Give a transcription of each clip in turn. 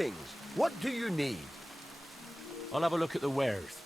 Greetings. What do you need? I'll have a look at the wares.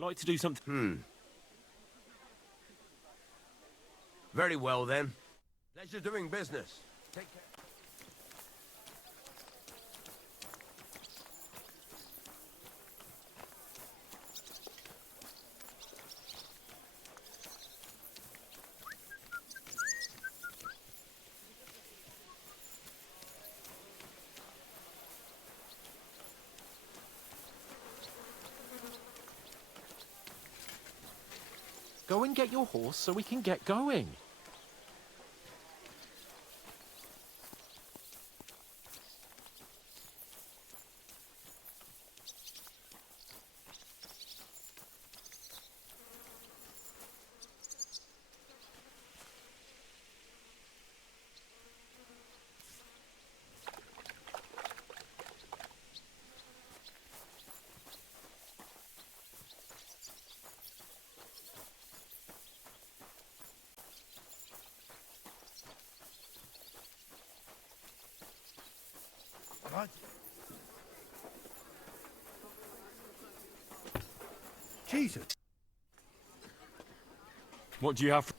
I'd like to do something. Very well, then. Pleasure doing business. Take care. Go and get your horse so we can get going. What? Jesus. What do you have?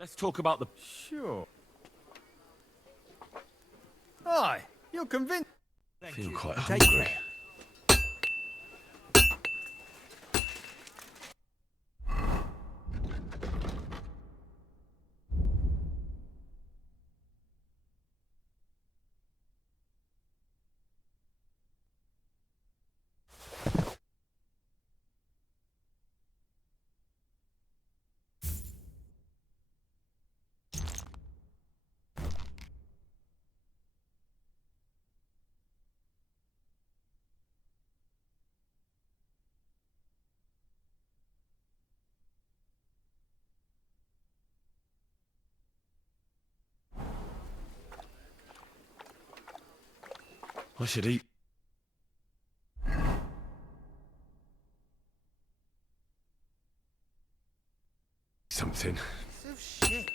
Let's talk about the... Sure. Aye, you're convinced. I feel quite Take hungry. care. I should eat. Something. So shit.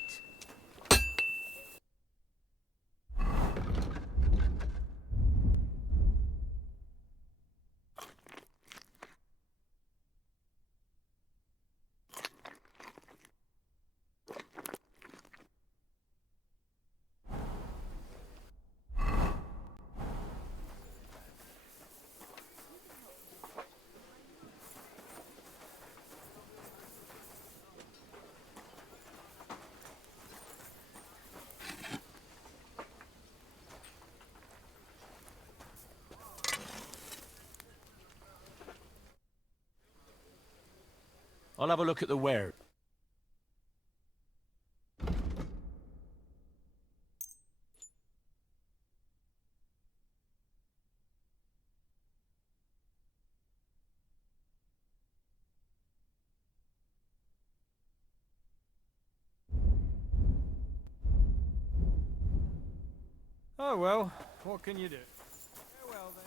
I'll have a look at the wares. Oh well, what can you do? Farewell then.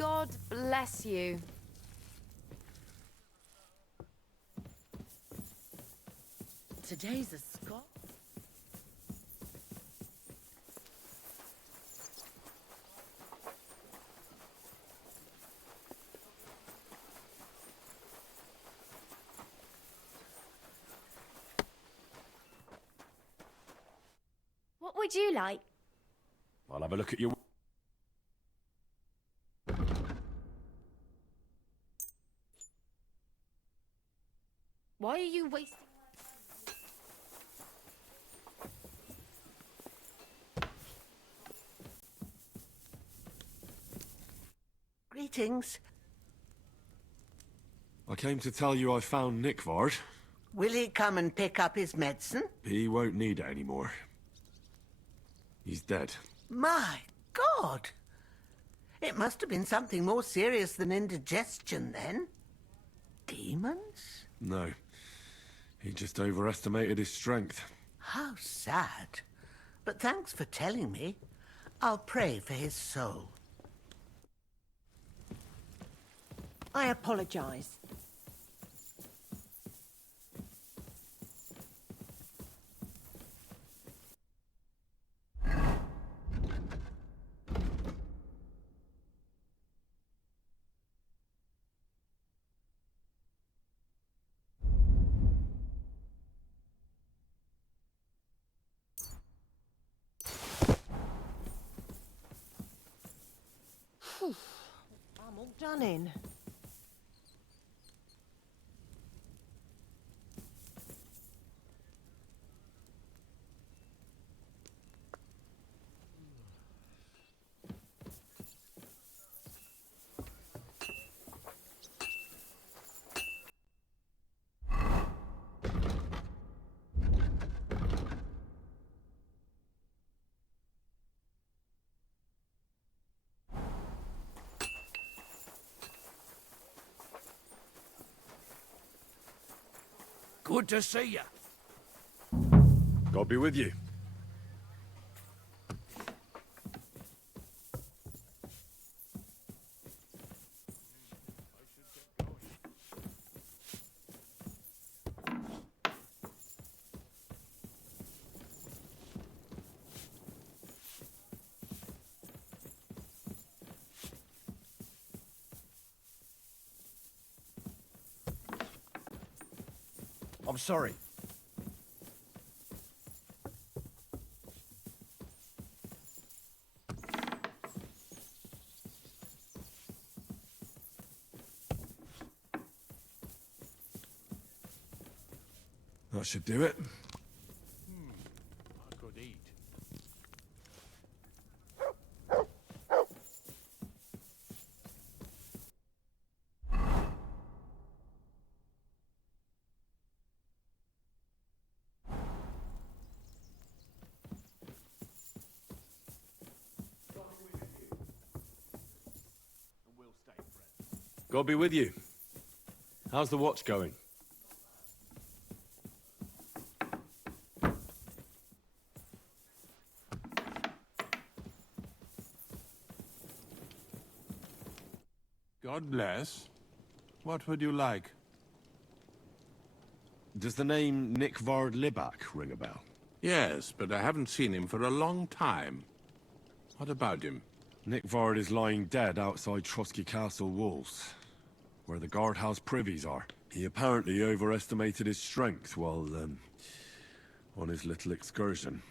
God bless you. Today's a Scot. What would you like? I'll have a look at your... Why are you wasting Greetings. I came to tell you I found Nick Vard. Will he come and pick up his medicine? He won't need it anymore. He's dead. My God! It must have been something more serious than indigestion, then. Demons? No. He just overestimated his strength. How sad. But thanks for telling me. I'll pray for his soul. I apologize. Stunning. Good to see you. God be with you. I'm sorry. That should do it. I could eat. God be with you. How's the watch going? God bless. What would you like? Does the name Nick Vard Libak ring a bell? Yes, but I haven't seen him for a long time. What about him? Nick Vard is lying dead outside Trotsky Castle walls, where the guardhouse privies are. He apparently overestimated his strength while, on his little excursion.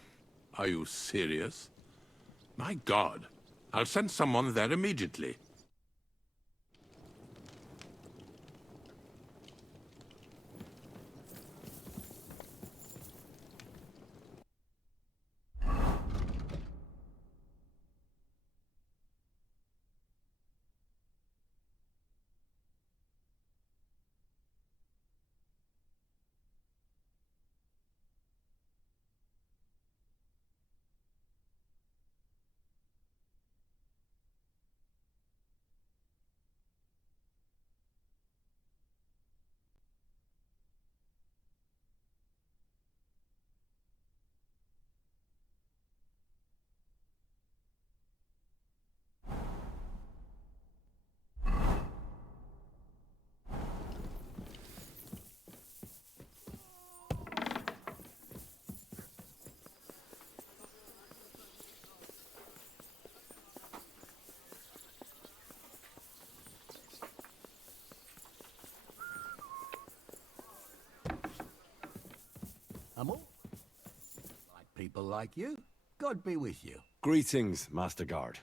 Are you serious? My God. I'll send someone there immediately. I'm all like people like you. God be with you. Greetings, Master Guard.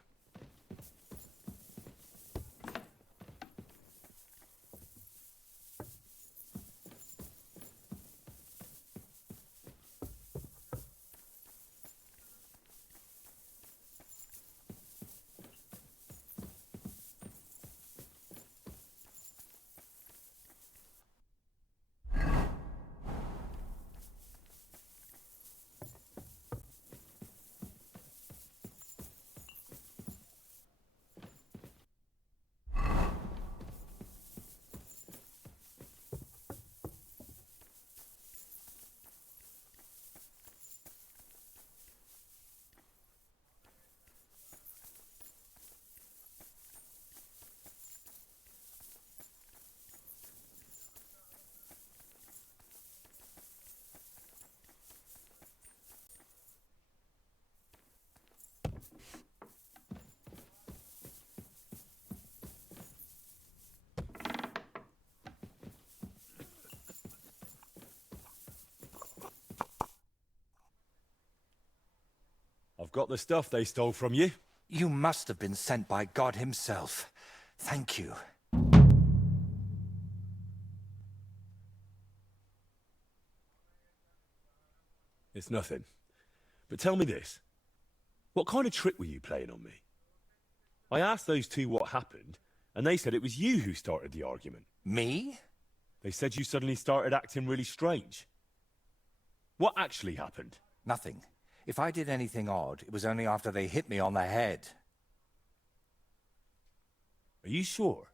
I've got the stuff they stole from you. You must have been sent by God himself. Thank you. It's nothing. But tell me this. What kind of trick were you playing on me? I asked those two what happened, and they said it was you who started the argument. Me? They said you suddenly started acting really strange. What actually happened? Nothing. If I did anything odd, it was only after they hit me on the head. Are you sure?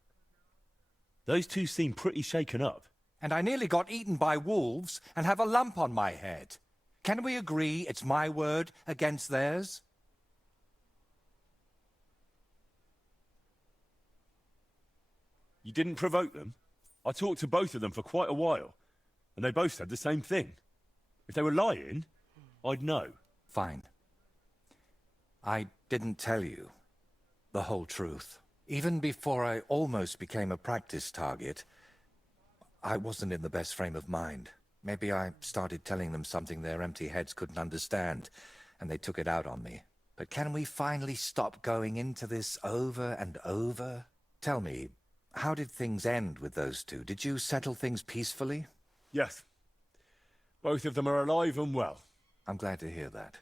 Those two seem pretty shaken up. And I nearly got eaten by wolves and have a lump on my head. Can we agree it's my word against theirs? You didn't provoke them? I talked to both of them for quite a while, and they both said the same thing. If they were lying, I'd know. Fine. I didn't tell you the whole truth. Even before I almost became a practice target, I wasn't in the best frame of mind. Maybe I started telling them something their empty heads couldn't understand, and they took it out on me. But can we finally stop going into this over and over? Tell me, how did things end with those two? Did you settle things peacefully? Yes. Both of them are alive and well. I'm glad to hear that.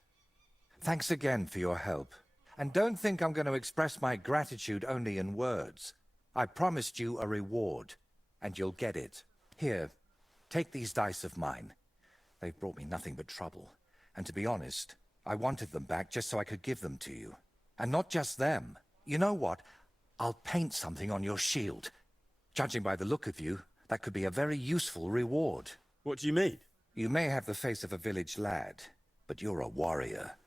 Thanks again for your help. And don't think I'm going to express my gratitude only in words. I promised you a reward, and you'll get it. Here, take these dice of mine. They've brought me nothing but trouble. And to be honest, I wanted them back just so I could give them to you. And not just them. You know what? I'll paint something on your shield. Judging by the look of you, that could be a very useful reward. What do you mean? You may have the face of a village lad, but you're a warrior.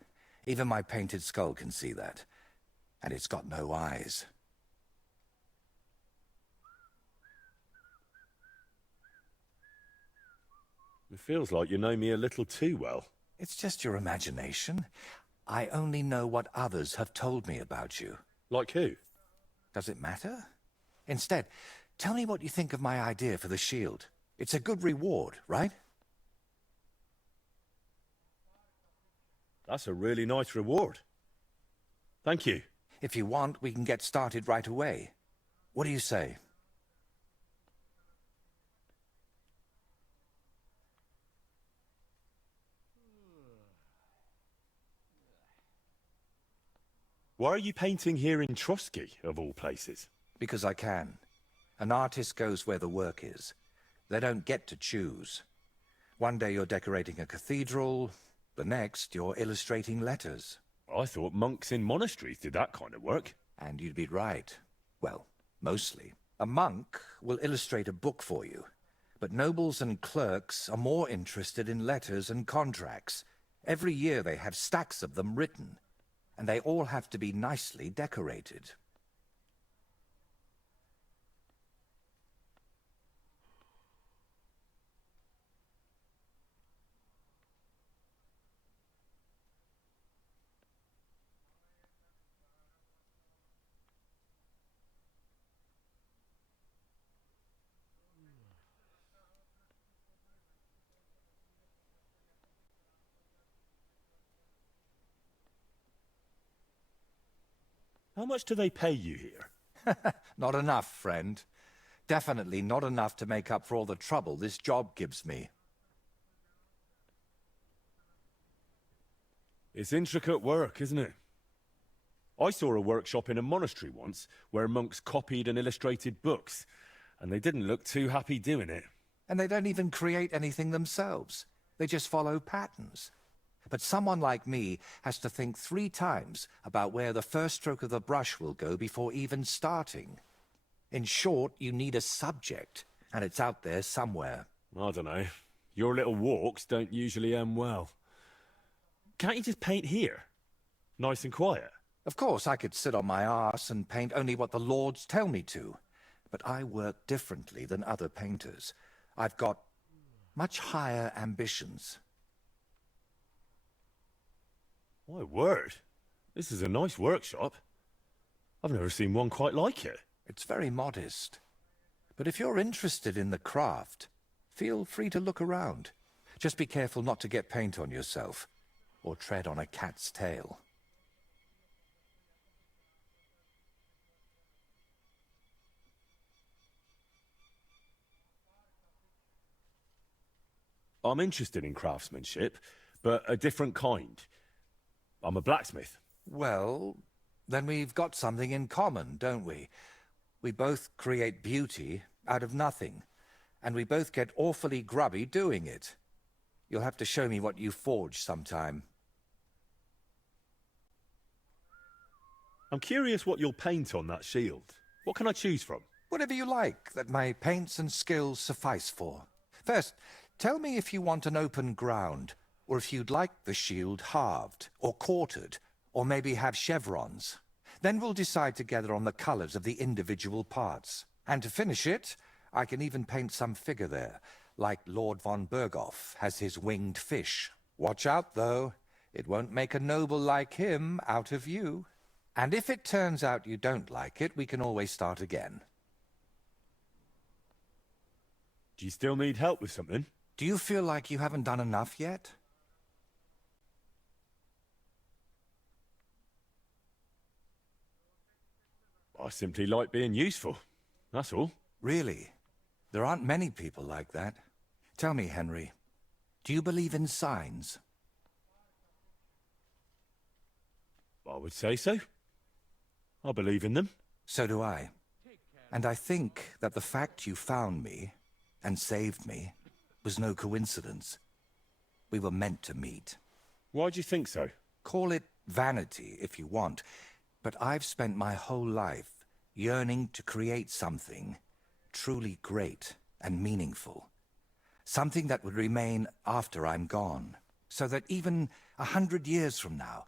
Even my painted skull can see that. And it's got no eyes. It feels like you know me a little too well. It's just your imagination. I only know what others have told me about you. Like who? Does it matter? Instead, tell me what you think of my idea for the shield. It's a good reward, right? That's a really nice reward. Thank you. If you want, we can get started right away. What do you say? Why are you painting here in Trotsky, of all places? Because I can. An artist goes where the work is. They don't get to choose. One day you're decorating a cathedral, the next you're illustrating letters. I thought monks in monasteries did that kind of work. And you'd be right. Well, mostly. A monk will illustrate a book for you. But nobles and clerks are more interested in letters and contracts. Every year they have stacks of them written. And they all have to be nicely decorated. How much do they pay you here? Not enough, friend. Definitely not enough to make up for all the trouble this job gives me. It's intricate work, isn't it? I saw a workshop in a monastery once where monks copied and illustrated books, and they didn't look too happy doing it. And they don't even create anything themselves. They just follow patterns. But someone like me has to think 3 times about where the first stroke of the brush will go before even starting. In short, you need a subject, and it's out there somewhere. I don't know. Your little walks don't usually end well. Can't you just paint here? Nice and quiet. Of course, I could sit on my arse and paint only what the lords tell me to. But I work differently than other painters. I've got much higher ambitions. My word. This is a nice workshop. I've never seen one quite like it. It's very modest. But if you're interested in the craft, feel free to look around. Just be careful not to get paint on yourself, or tread on a cat's tail. I'm interested in craftsmanship, but a different kind. I'm a blacksmith. Well, then we've got something in common, don't we? We both create beauty out of nothing, and we both get awfully grubby doing it. You'll have to show me what you forge sometime. I'm curious what you'll paint on that shield. What can I choose from? Whatever you like that my paints and skills suffice for. First, tell me if you want an open ground, or if you'd like the shield halved, or quartered, or maybe have chevrons. Then we'll decide together on the colours of the individual parts. And to finish it, I can even paint some figure there, like Lord von Berghoff has his winged fish. Watch out, though. It won't make a noble like him out of you. And if it turns out you don't like it, we can always start again. Do you still need help with something? Do you feel like you haven't done enough yet? I simply like being useful. That's all. Really? There aren't many people like that. Tell me, Henry, do you believe in signs? I would say so. I believe in them. So do I. And I think that the fact you found me and saved me was no coincidence. We were meant to meet. Why do you think so? Call it vanity if you want, but I've spent my whole life yearning to create something truly great and meaningful. Something that would remain after I'm gone, so that even 100 years from now,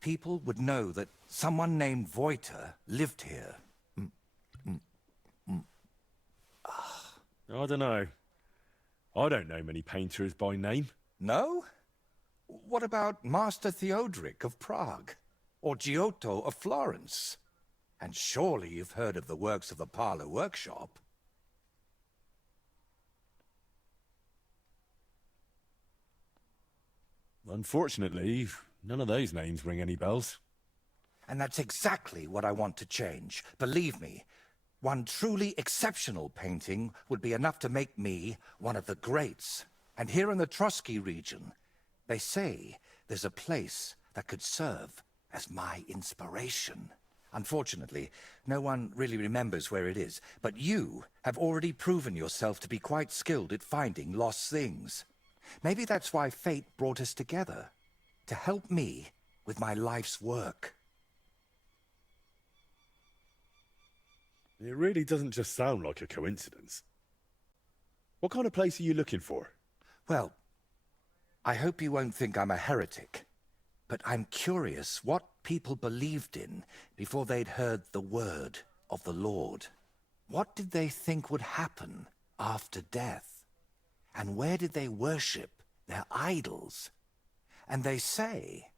people would know that someone named Voiter lived here. I don't know. I don't know many painters by name. No? What about Master Theodoric of Prague? Or Giotto of Florence? And surely you've heard of the works of the Parlour Workshop. Unfortunately, none of those names ring any bells. And that's exactly what I want to change. Believe me, one truly exceptional painting would be enough to make me one of the greats. And here in the Trotsky region, they say there's a place that could serve as my inspiration. Unfortunately, no one really remembers where it is, but you have already proven yourself to be quite skilled at finding lost things. Maybe that's why fate brought us together, to help me with my life's work. It really doesn't just sound like a coincidence. What kind of place are you looking for? Well, I hope you won't think I'm a heretic, but I'm curious what people believed in before they'd heard the word of the Lord. What did they think would happen after death? And where did they worship their idols? And they say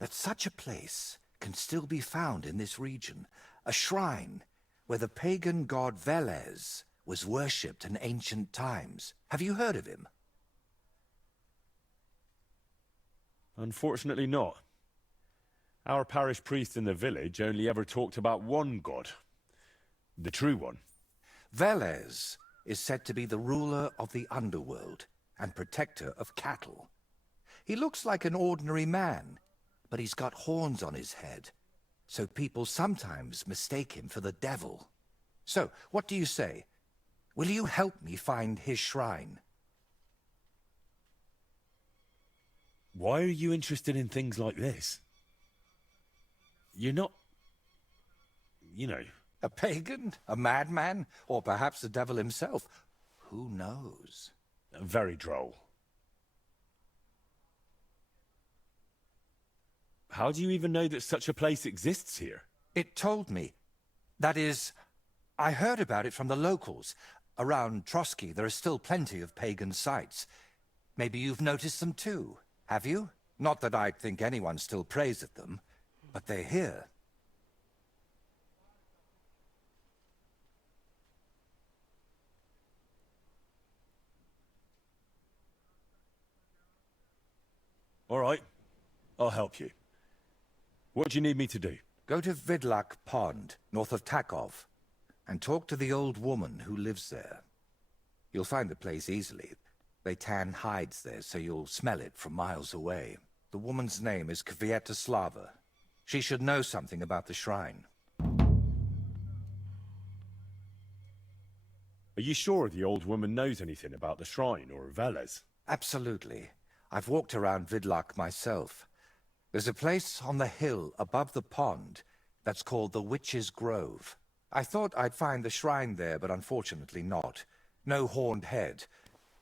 that such a place can still be found in this region, a shrine where the pagan god Velez was worshipped in ancient times. Have you heard of him? Unfortunately not. Our parish priest in the village only ever talked about one god. The true one. Velez is said to be the ruler of the underworld and protector of cattle. He looks like an ordinary man, but he's got horns on his head, so people sometimes mistake him for the devil. So, what do you say? Will you help me find his shrine? Why are you interested in things like this? You're not... you know... A pagan? A madman? Or perhaps the devil himself? Who knows? Very droll. How do you even know that such a place exists here? It told me. That is, I heard about it from the locals. Around Trotsky, there are still plenty of pagan sites. Maybe you've noticed them too, have you? Not that I'd think anyone still prays at them, but they're here. All right, I'll help you. What do you need me to do? Go to Vidlak Pond, north of Takov, and talk to the old woman who lives there. You'll find the place easily. They tan hides there, so you'll smell it from miles away. The woman's name is Kvietoslava. She should know something about the shrine. Are you sure the old woman knows anything about the shrine or Veles? Absolutely. I've walked around Vidlak myself. There's a place on the hill above the pond that's called the Witch's Grove. I thought I'd find the shrine there, but unfortunately not. No horned head.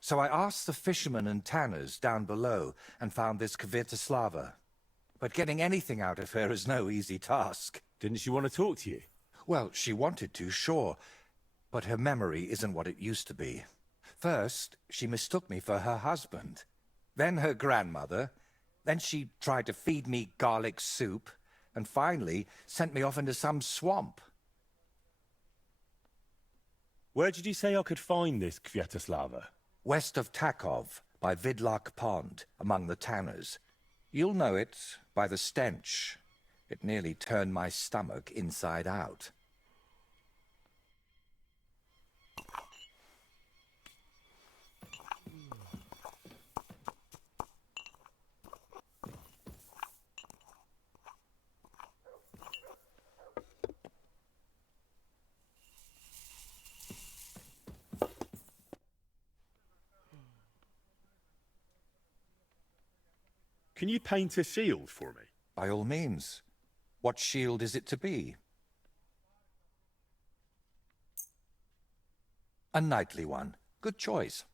So I asked the fishermen and tanners down below and found this Kvietoslava. But getting anything out of her is no easy task. Didn't she want to talk to you? Well, she wanted to, sure. But her memory isn't what it used to be. First, she mistook me for her husband. Then her grandmother. Then she tried to feed me garlic soup. And finally, sent me off into some swamp. Where did you say I could find this Kvietoslava? West of Takov, by Vidlak Pond, among the tanners. You'll know it by the stench. It nearly turned my stomach inside out. Can you paint a shield for me? By all means. What shield is it to be? A knightly one. Good choice.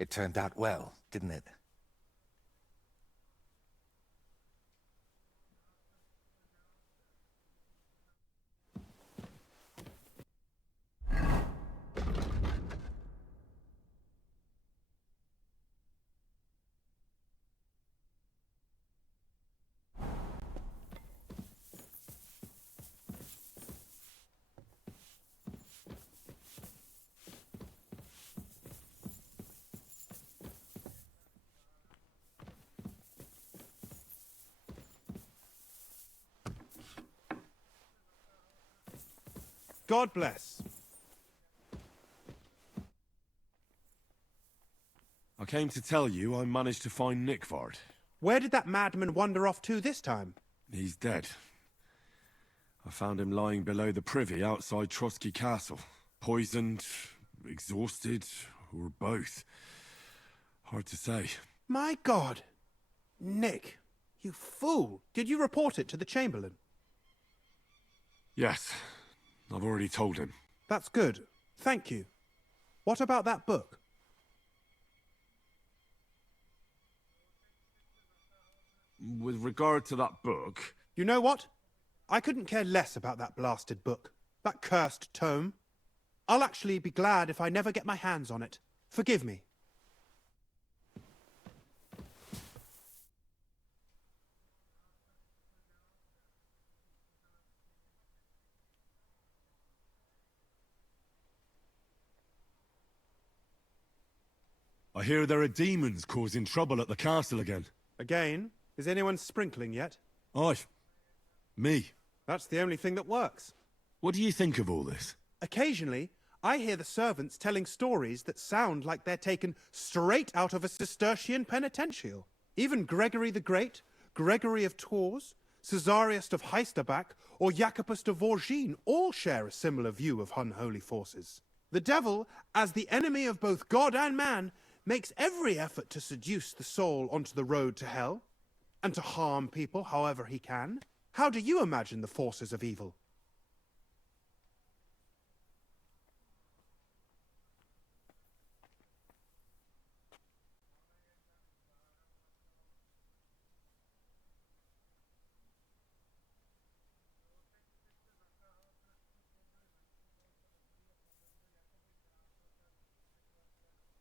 It turned out well, didn't it? God bless. I came to tell you I managed to find Nickvard. Where did that madman wander off to this time? He's dead. I found him lying below the privy outside Trotsky Castle. Poisoned, exhausted, or both. Hard to say. My God! Nick, you fool! Did you report it to the Chamberlain? Yes, I've already told him. That's good. Thank you. What about that book? With regard to that book... You know what? I couldn't care less about that blasted book. That cursed tome. I'll actually be glad if I never get my hands on it. Forgive me. I hear there are demons causing trouble at the castle again. Again? Is anyone sprinkling yet? Aye. Me. That's the only thing that works. What do you think of all this? Occasionally, I hear the servants telling stories that sound like they're taken straight out of a Cistercian penitential. Even Gregory the Great, Gregory of Tours, Caesarius of Heisterbach, or Jacobus de Vorgine all share a similar view of unholy forces. The devil, as the enemy of both God and man, makes every effort to seduce the soul onto the road to hell, and to harm people however he can. How do you imagine the forces of evil?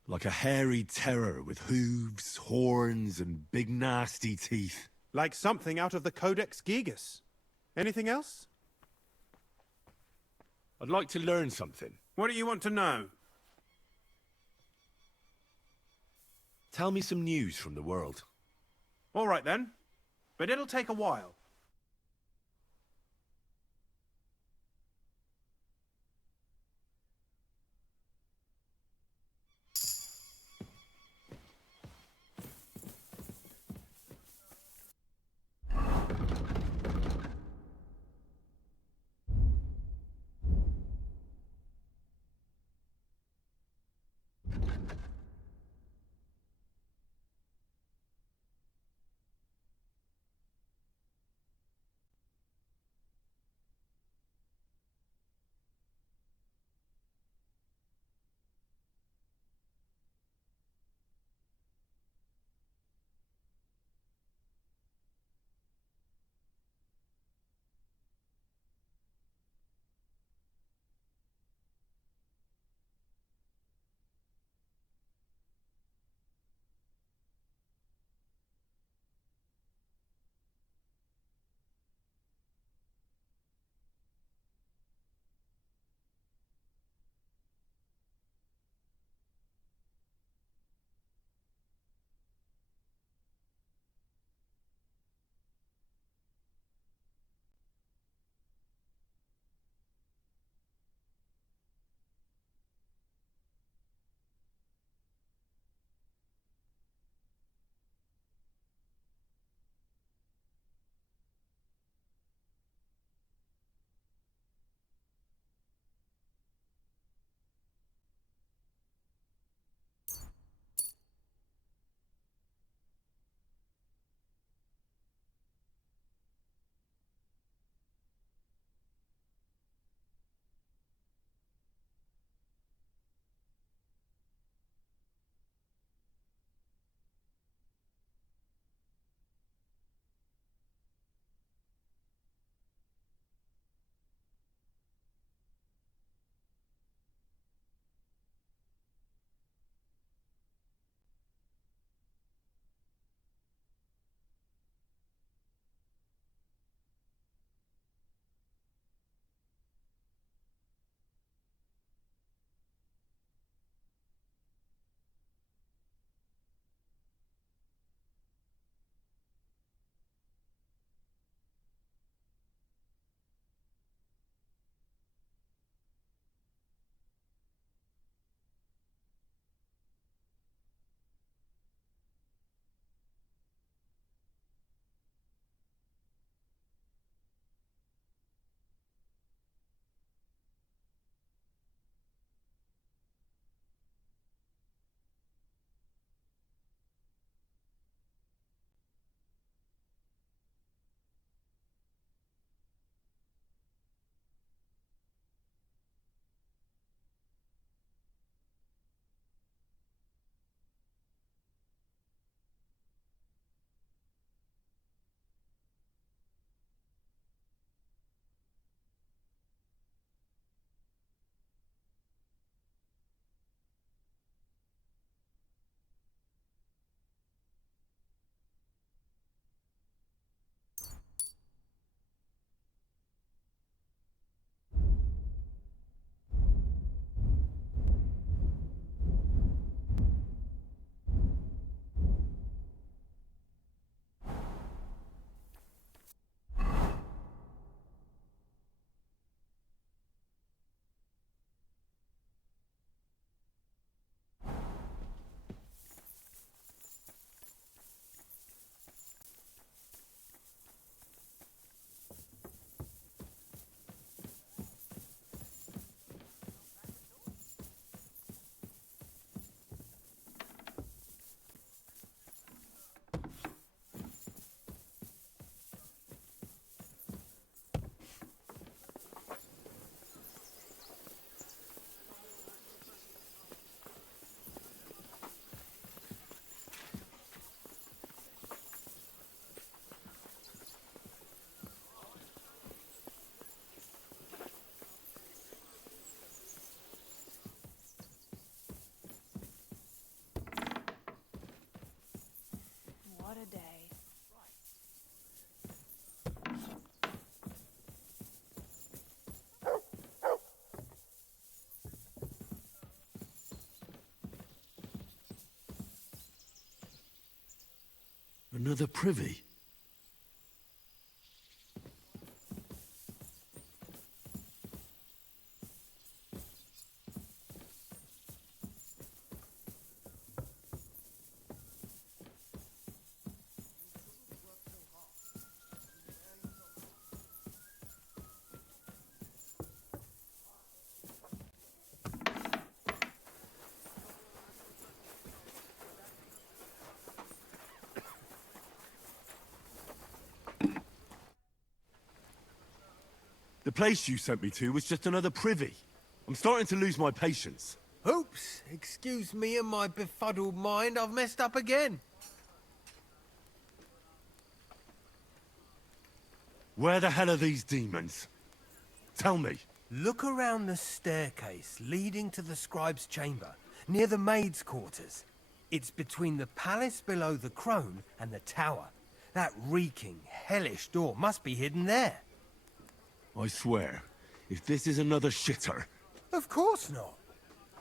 Like a hairy terror with hooves, horns, and big nasty teeth. Like something out of the Codex Gigas. Anything else? I'd like to learn something. What do you want to know? Tell me some news from the world. All right then, but it'll take a while. Another privy? The place you sent me to was just another privy. I'm starting to lose my patience. Oops, excuse me and my befuddled mind, I've messed up again. Where the hell are these demons? Tell me. Look around the staircase leading to the scribe's chamber, near the maid's quarters. It's between the palace below the crone and the tower. That reeking, hellish door must be hidden there. I swear, if this is another shitter... Of course not.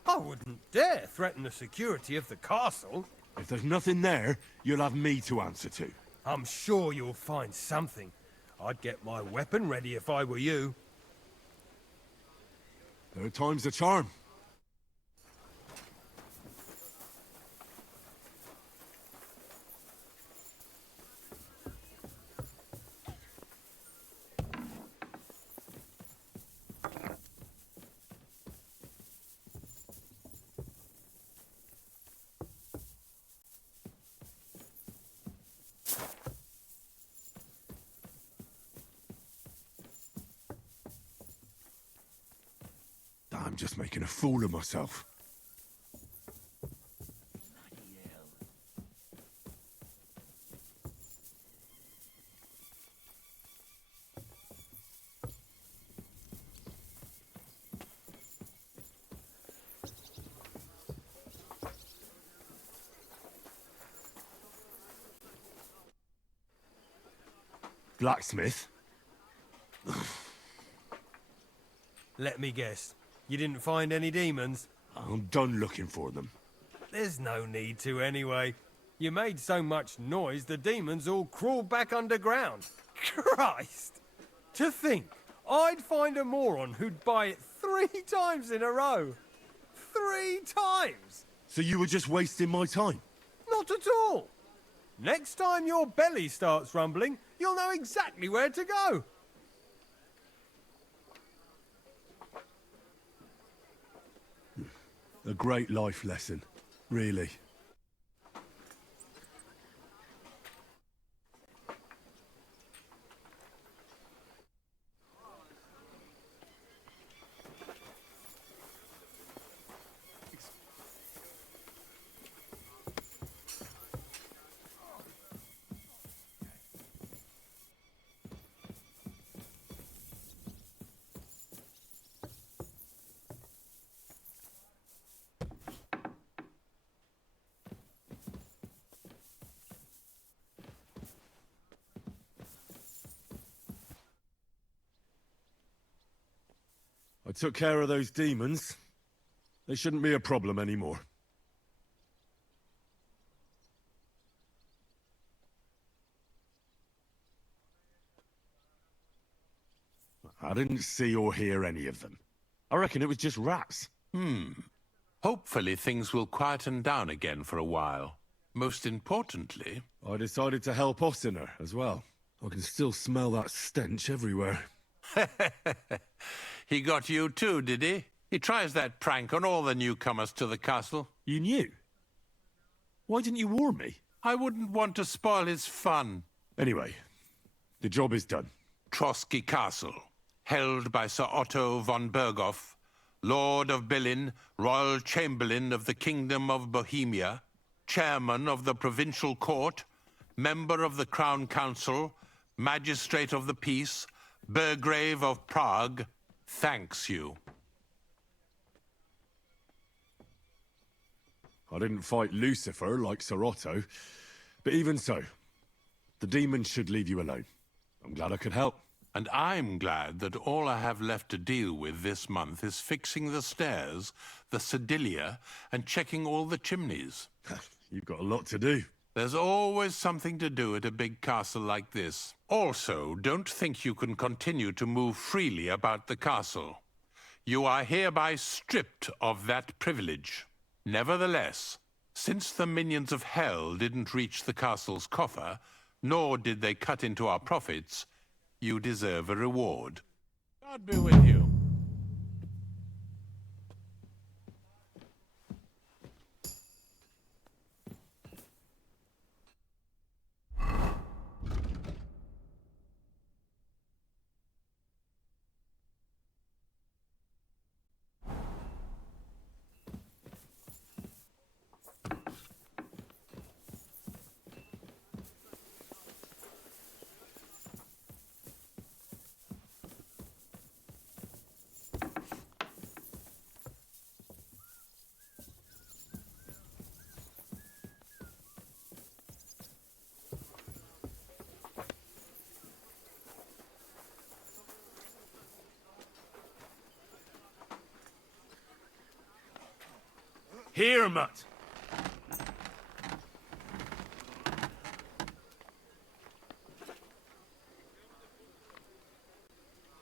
I wouldn't dare threaten the security of the castle. If there's nothing there, you'll have me to answer to. I'm sure you'll find something. I'd get my weapon ready if I were you. Third time's the charm. I'm just making a fool of myself. Blacksmith? Let me guess. You didn't find any demons? I'm done looking for them. There's no need to anyway. You made so much noise the demons all crawled back underground. Christ! To think, I'd find a moron who'd buy it 3 times in a row. 3 times! So you were just wasting my time? Not at all. Next time your belly starts rumbling, you'll know exactly where to go. A great life lesson, really. I took care of those demons. They shouldn't be a problem anymore. I didn't see or hear any of them. I reckon it was just rats. Hopefully things will quieten down again for a while. Most importantly... I decided to help Ossiner as well. I can still smell that stench everywhere. He got you too, did he? He tries that prank on all the newcomers to the castle. You knew? Why didn't you warn me? I wouldn't want to spoil his fun. Anyway, the job is done. Trotsky Castle, held by Sir Otto von Berghoff, Lord of Billin, Royal Chamberlain of the Kingdom of Bohemia, Chairman of the Provincial Court, Member of the Crown Council, Magistrate of the Peace, Burgrave of Prague, thanks you. I didn't fight Lucifer like Sir Otto, but even so, the demons should leave you alone. I'm glad I could help. And I'm glad that all I have left to deal with this month is fixing the stairs, the sedilia, and checking all the chimneys. You've got a lot to do. There's always something to do at a big castle like this. Also, don't think you can continue to move freely about the castle. You are hereby stripped of that privilege. Nevertheless, since the minions of hell didn't reach the castle's coffer, nor did they cut into our profits, you deserve a reward. God be with you. Here, mutt.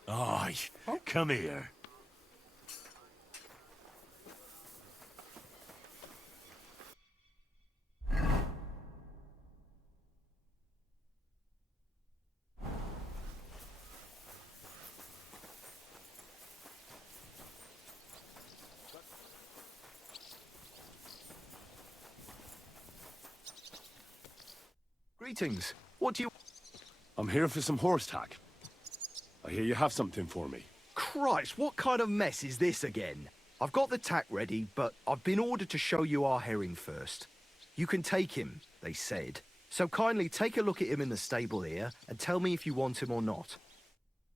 Aye, come here. Greetings. What do you... I'm here for some horse tack. I hear you have something for me. Christ, what kind of mess is this again? I've got the tack ready, but I've been ordered to show you our herring first. You can take him, they said. So kindly take a look at him in the stable here and tell me if you want him or not.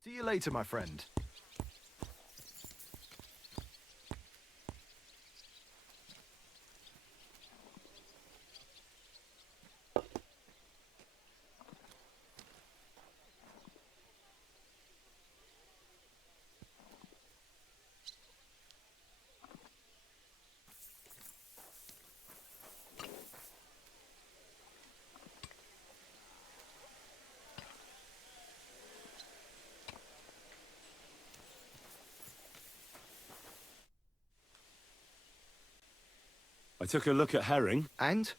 See you later, my friend. I took a look at herring. And?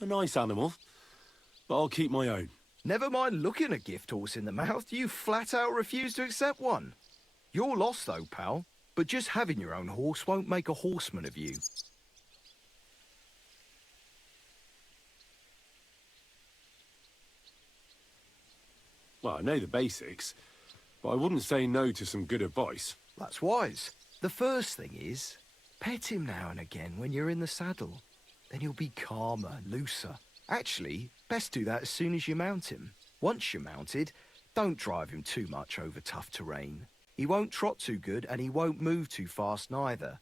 A nice animal, but I'll keep my own. Never mind looking a gift horse in the mouth, you flat out refuse to accept one. You're lost though, pal. But just having your own horse won't make a horseman of you. Well, I know the basics, but I wouldn't say no to some good advice. That's wise. The first thing is, pet him now and again when you're in the saddle. Then he'll be calmer, looser. Actually, best do that as soon as you mount him. Once you're mounted, don't drive him too much over tough terrain. He won't trot too good and he won't move too fast neither.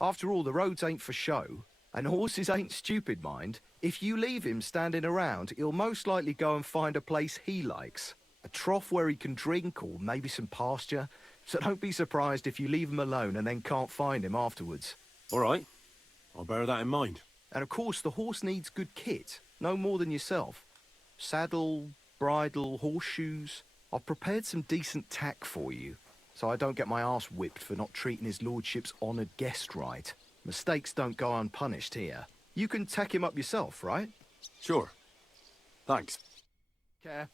After all, the roads ain't for show, and horses ain't stupid, mind. If you leave him standing around, he'll most likely go and find a place he likes. A trough where he can drink or maybe some pasture. So don't be surprised if you leave him alone and then can't find him afterwards. All right, I'll bear that in mind. And of course, the horse needs good kit, no more than yourself. Saddle, bridle, horseshoes. I've prepared some decent tack for you, so I don't get my arse whipped for not treating his lordship's honoured guest right. Mistakes don't go unpunished here. You can tack him up yourself, right? Sure. Thanks. Care.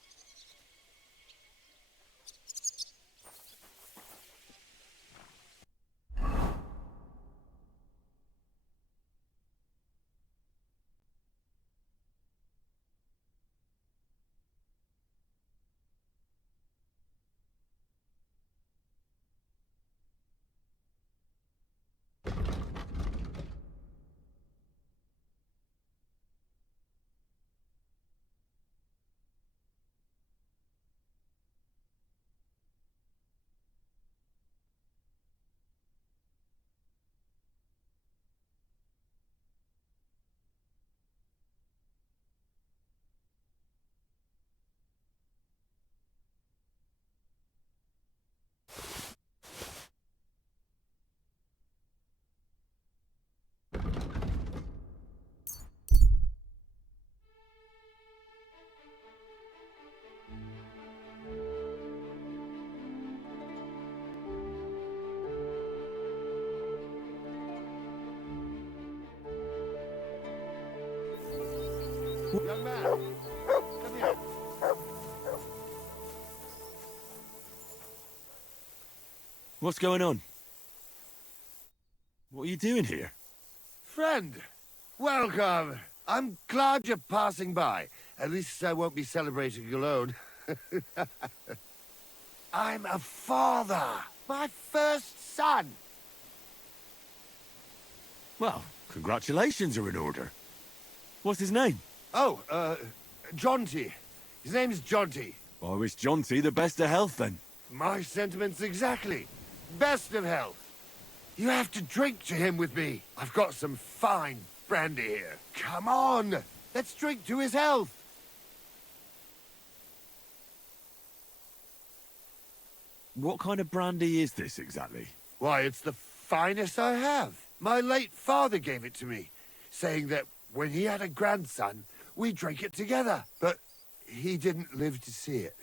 Young man, come here. What's going on? What are you doing here? Friend, welcome. I'm glad you're passing by. At least I won't be celebrating alone. I'm a father. My first son. Well, congratulations are in order. What's his name? Oh, Jonty. His name's Jonty. I wish Jonty the best of health then. My sentiments exactly. Best of health. You have to drink to him with me. I've got some fine brandy here. Come on, let's drink to his health. What kind of brandy is this exactly? Why, it's the finest I have. My late father gave it to me, saying that when he had a grandson, we drank it together. But he didn't live to see it.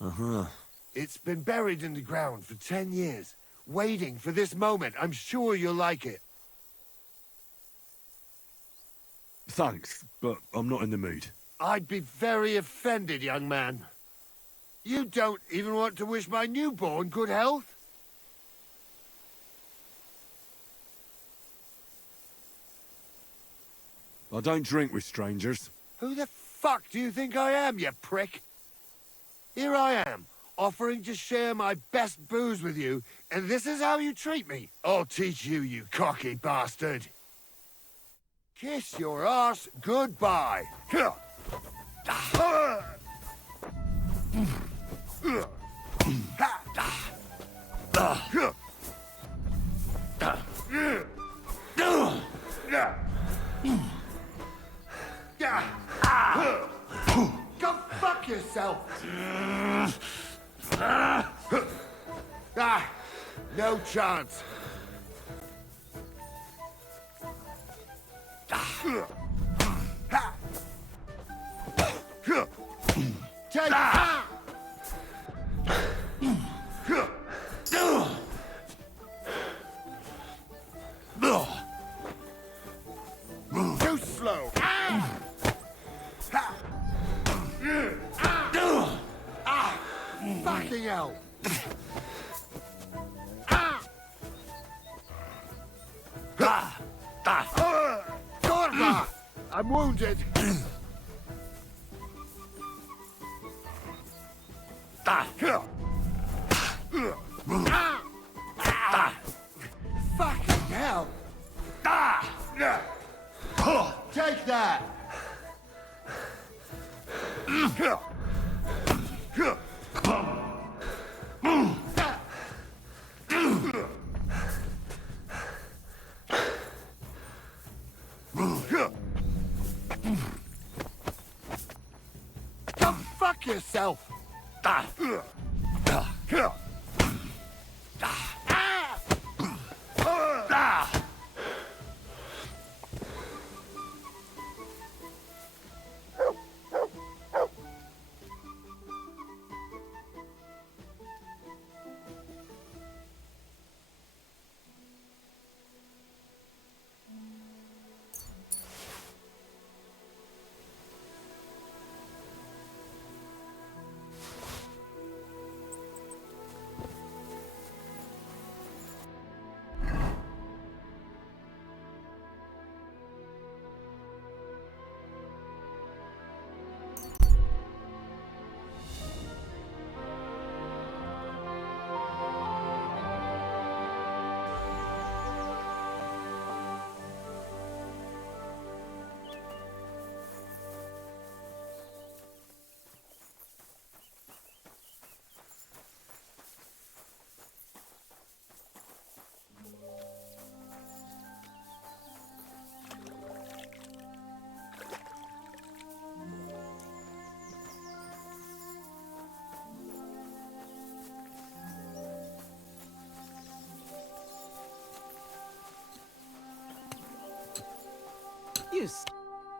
Uh-huh. It's been buried in the ground for 10 years, waiting for this moment. I'm sure you'll like it. Thanks, but I'm not in the mood. I'd be very offended, young man. You don't even want to wish my newborn good health? I don't drink with strangers. Who the fuck do you think I am, you prick? Here I am, offering to share my best booze with you, and this is how you treat me. I'll teach you, you cocky bastard. Kiss your arse goodbye. Go fuck yourself. No chance. Take Too slow. Fucking hell. Gorga! I'm wounded. Fucking hell. Take that. Go fuck yourself.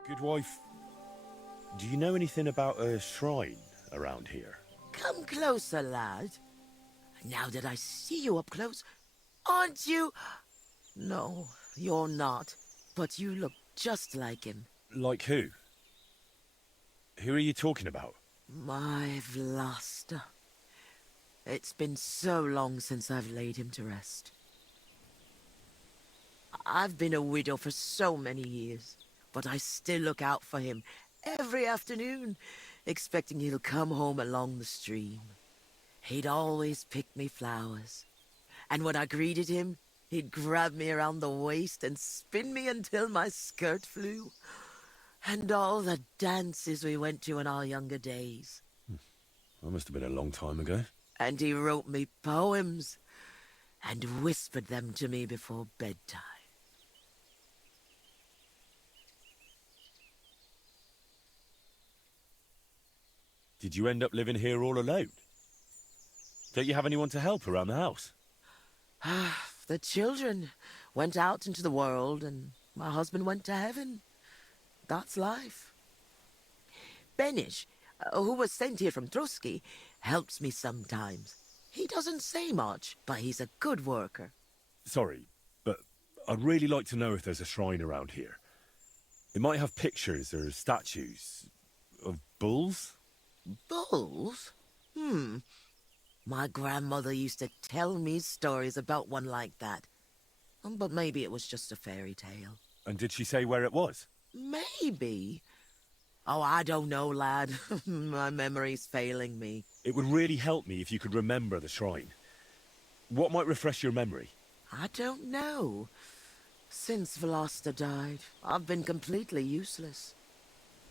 Good wife. Do you know anything about a shrine around here? Come closer, lad. Now that I see you up close, aren't you? No, you're not. But you look just like him. Like who? Who are you talking about? My Vlasta. It's been so long since I've laid him to rest. I've been a widow for so many years, but I still look out for him every afternoon, expecting he'll come home along the stream. He'd always pick me flowers, and when I greeted him, he'd grab me around the waist and spin me until my skirt flew. And all the dances we went to in our younger days. That must have been a long time ago. And he wrote me poems and whispered them to me before bedtime. Did you end up living here all alone? Don't you have anyone to help around the house? The children went out into the world and my husband went to heaven. That's life. Benish, who was sent here from Trotsky, helps me sometimes. He doesn't say much, but he's a good worker. Sorry, but I'd really like to know if there's a shrine around here. It might have pictures or statues of bulls. Bulls? My grandmother used to tell me stories about one like that. But maybe it was just a fairy tale. And did she say where it was? Maybe. Oh, I don't know, lad. My memory's failing me. It would really help me if you could remember the shrine. What might refresh your memory? I don't know. Since Vlasta died, I've been completely useless.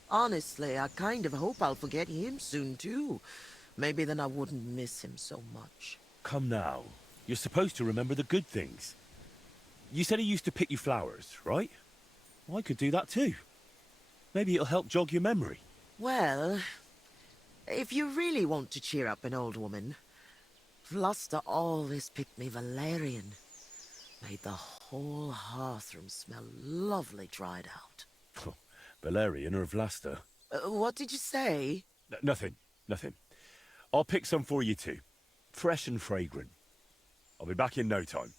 Honestly, I kind of hope I'll forget him soon, too. Maybe then I wouldn't miss him so much. Come now. You're supposed to remember the good things. You said he used to pick you flowers, right? Well, I could do that too. Maybe it'll help jog your memory. Well, if you really want to cheer up an old woman, Vlasta always picked me valerian. Made the whole hearthroom smell lovely dried out. Valerian or Vlasta? What did you say? Nothing. I'll pick some for you too. Fresh and fragrant. I'll be back in no time.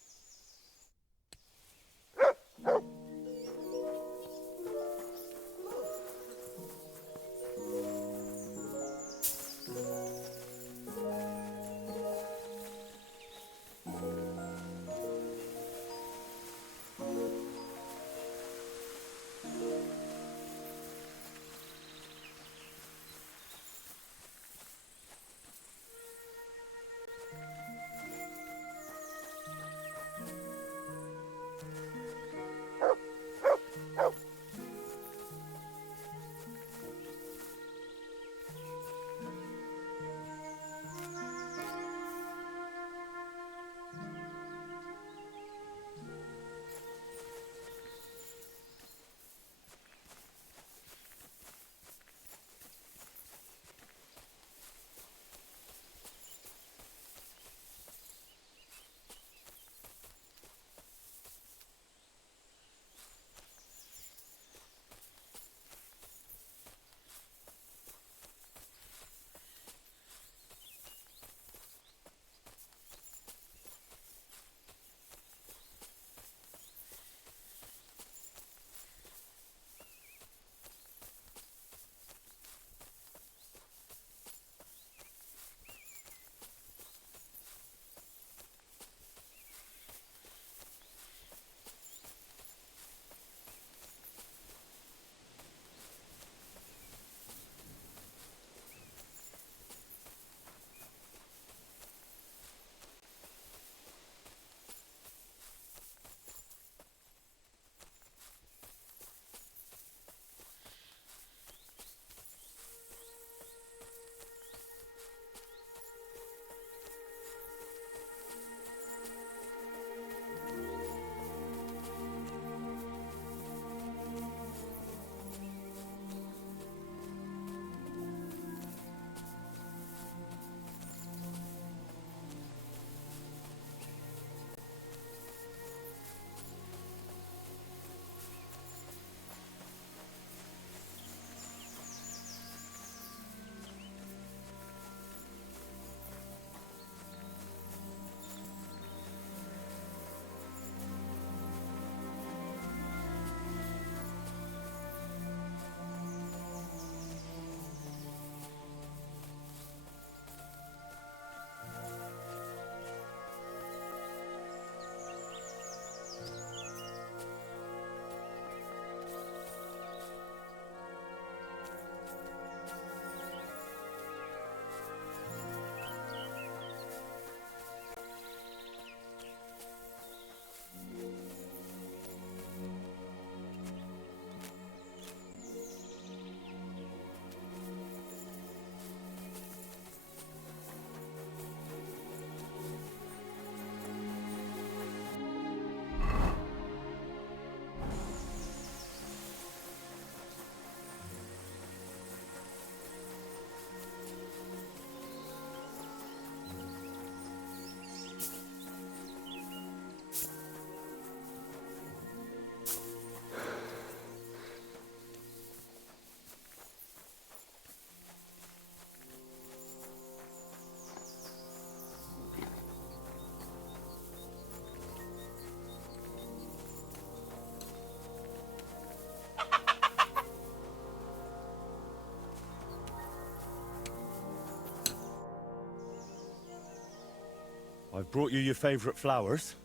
I've brought you your favourite flowers.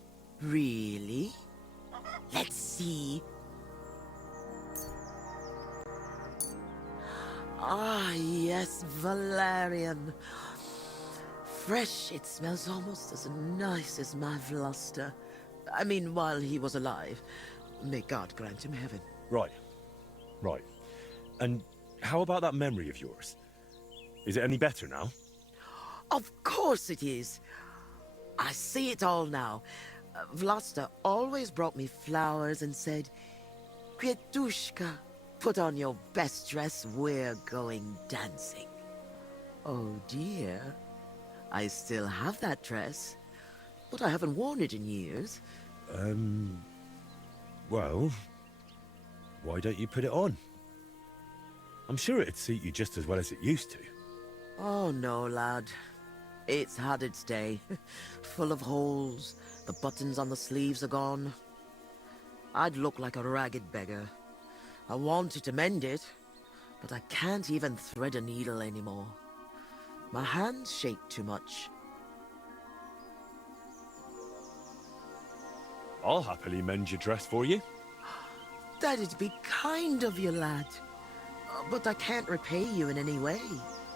Really? Let's see. Ah, yes, valerian. Fresh, it smells almost as nice as my Vlasta. I mean, while he was alive. May God grant him heaven. Right. Right. And how about that memory of yours? Is it any better now? Of course it is. I see it all now. Vlasta always brought me flowers and said, Květuška, put on your best dress, we're going dancing. Oh dear. I still have that dress, but I haven't worn it in years. Well, why don't you put it on? I'm sure it'd suit you just as well as it used to. Oh no, lad. It's had its day. Full of holes. The buttons on the sleeves are gone. I'd look like a ragged beggar. I wanted to mend it, but I can't even thread a needle anymore. My hands shake too much. I'll happily mend your dress for you. That'd be kind of you, lad. But I can't repay you in any way.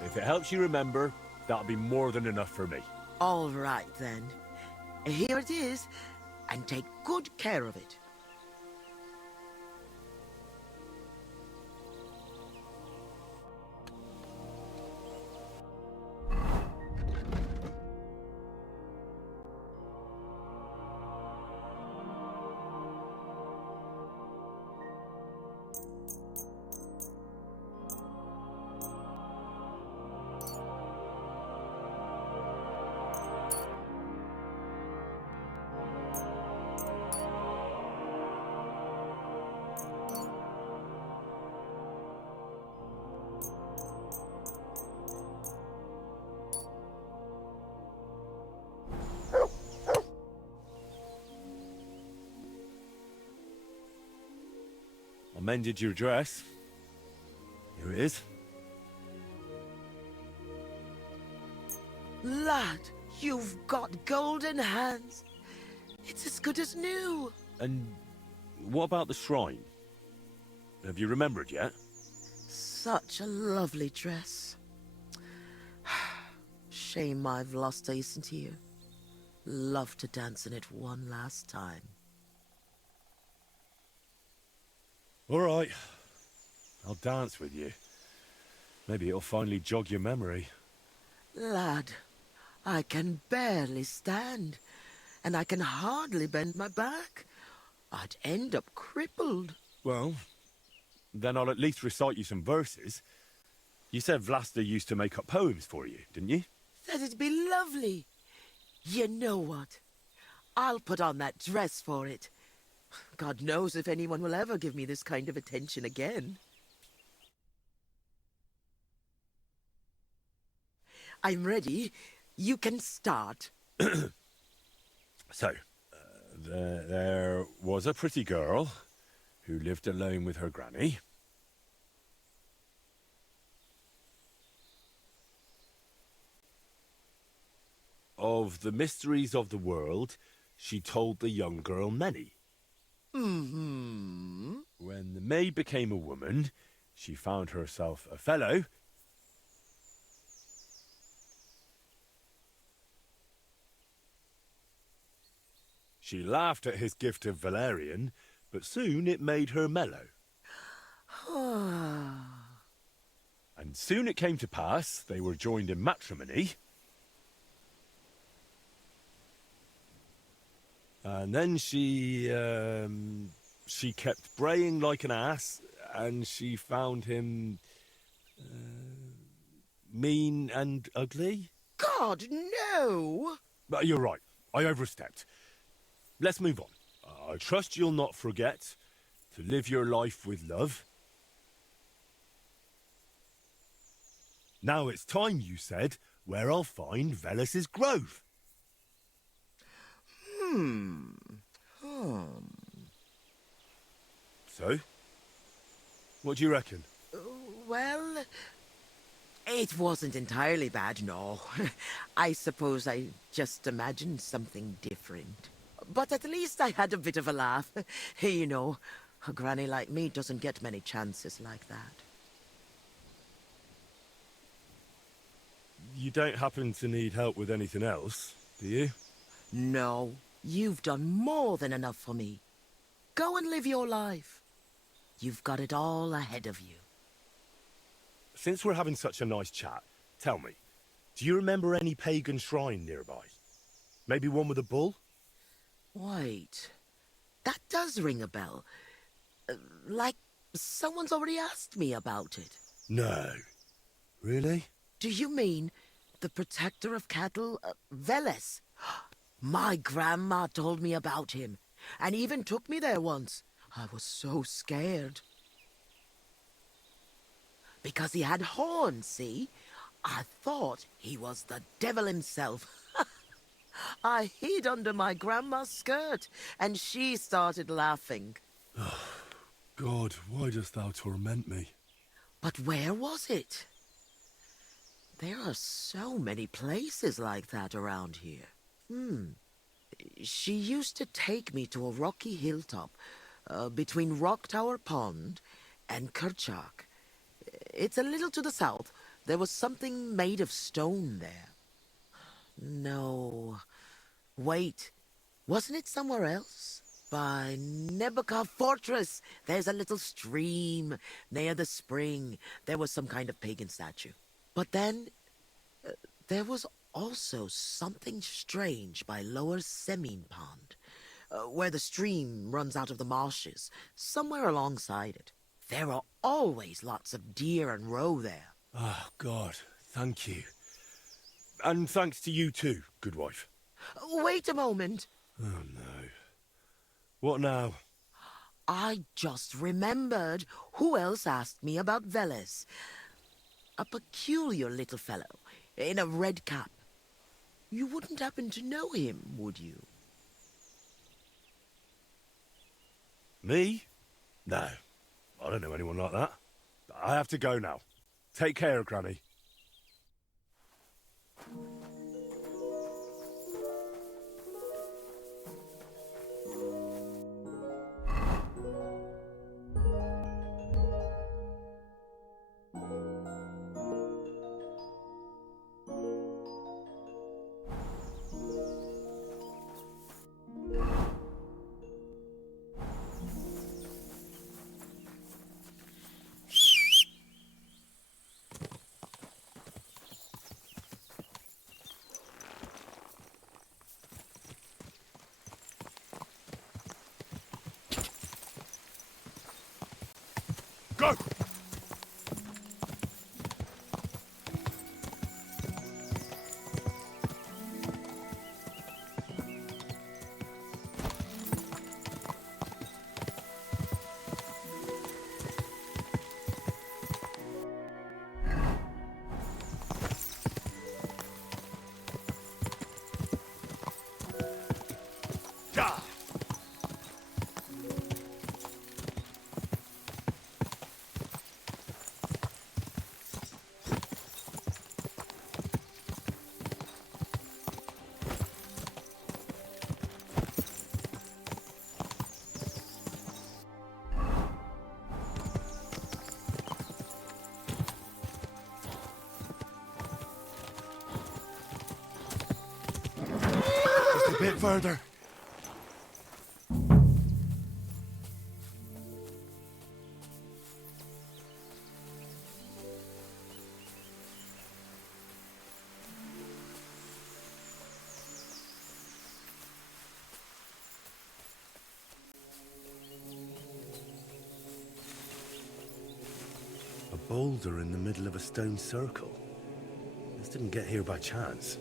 If it helps you remember, that'll be more than enough for me. All right, then. Here it is, and take good care of it. I mended your dress. Here it is. Lad, you've got golden hands. It's as good as new. And what about the shrine? Have you remembered yet? Such a lovely dress. Shame my Vlasta isn't here. Love to dance in it one last time. All right. I'll dance with you. Maybe it'll finally jog your memory. Lad, I can barely stand, and I can hardly bend my back. I'd end up crippled. Well, then I'll at least recite you some verses. You said Vlasta used to make up poems for you, didn't you? That'd be lovely. You know what? I'll put on that dress for it. God knows if anyone will ever give me this kind of attention again. I'm ready. You can start. So, there was a pretty girl who lived alone with her granny. Of the mysteries of the world, she told the young girl many. Mm-hmm. When the maid became a woman, she found herself a fellow. She laughed at his gift of valerian, but soon it made her mellow. And soon it came to pass they were joined in matrimony. And then she kept braying like an ass, and she found him mean and ugly. God, no! But you're right. I overstepped. Let's move on. I trust you'll not forget to live your life with love. Now it's time, you said, where I'll find Velus's grove. So, what do you reckon? Well, It wasn't entirely bad, no. I suppose I just imagined something different. But at least I had a bit of a laugh. You know, a granny like me doesn't get many chances like that. You don't happen to need help with anything else, do you? No, you've done more than enough for me. Go and live your life. You've got it all ahead of you. Since we're having such a nice chat, tell me, do you remember any pagan shrine nearby? Maybe one with a bull? Wait, that does ring a bell. Like someone's already asked me about it. No. Really? Do you mean the protector of cattle, Veles? My grandma told me about him, and even took me there once. I was so scared. Because he had horns, see? I thought he was the devil himself. I hid under my grandma's skirt, and she started laughing. God, why dost thou torment me? But where was it? There are so many places like that around here. She used to take me to a rocky hilltop between Rock Tower Pond and Kerchak. It's a little to the south. There was something made of stone there. No. Wait. Wasn't it somewhere else? By Nebuchadnezzar Fortress. There's a little stream near the spring. There was some kind of pagan statue. But then, there was also something strange by Lower Semine Pond, where the stream runs out of the marshes, somewhere alongside it. There are always lots of deer and roe there. Oh, God, thank you. And thanks to you too, good wife. Wait a moment. Oh, no. What now? I just remembered who else asked me about Veles. A peculiar little fellow in a red cap. You wouldn't happen to know him, would you? Me? No. I don't know anyone like that. I have to go now. Take care, Granny. Go! Just a bit further. A boulder in the middle of a stone circle. This didn't get here by chance.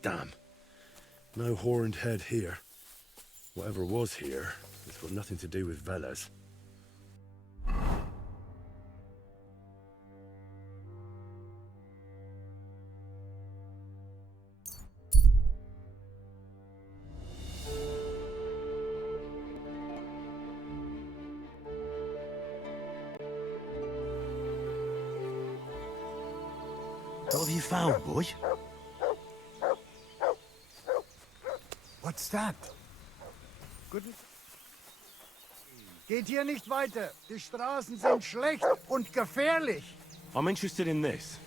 Damn. No horned head here. Whatever was here, it's got nothing to do with Velez. What have you found, boy? What's that? Guten... Geht hier nicht weiter. Die Straßen sind schlecht und gefährlich. I'm interested in this.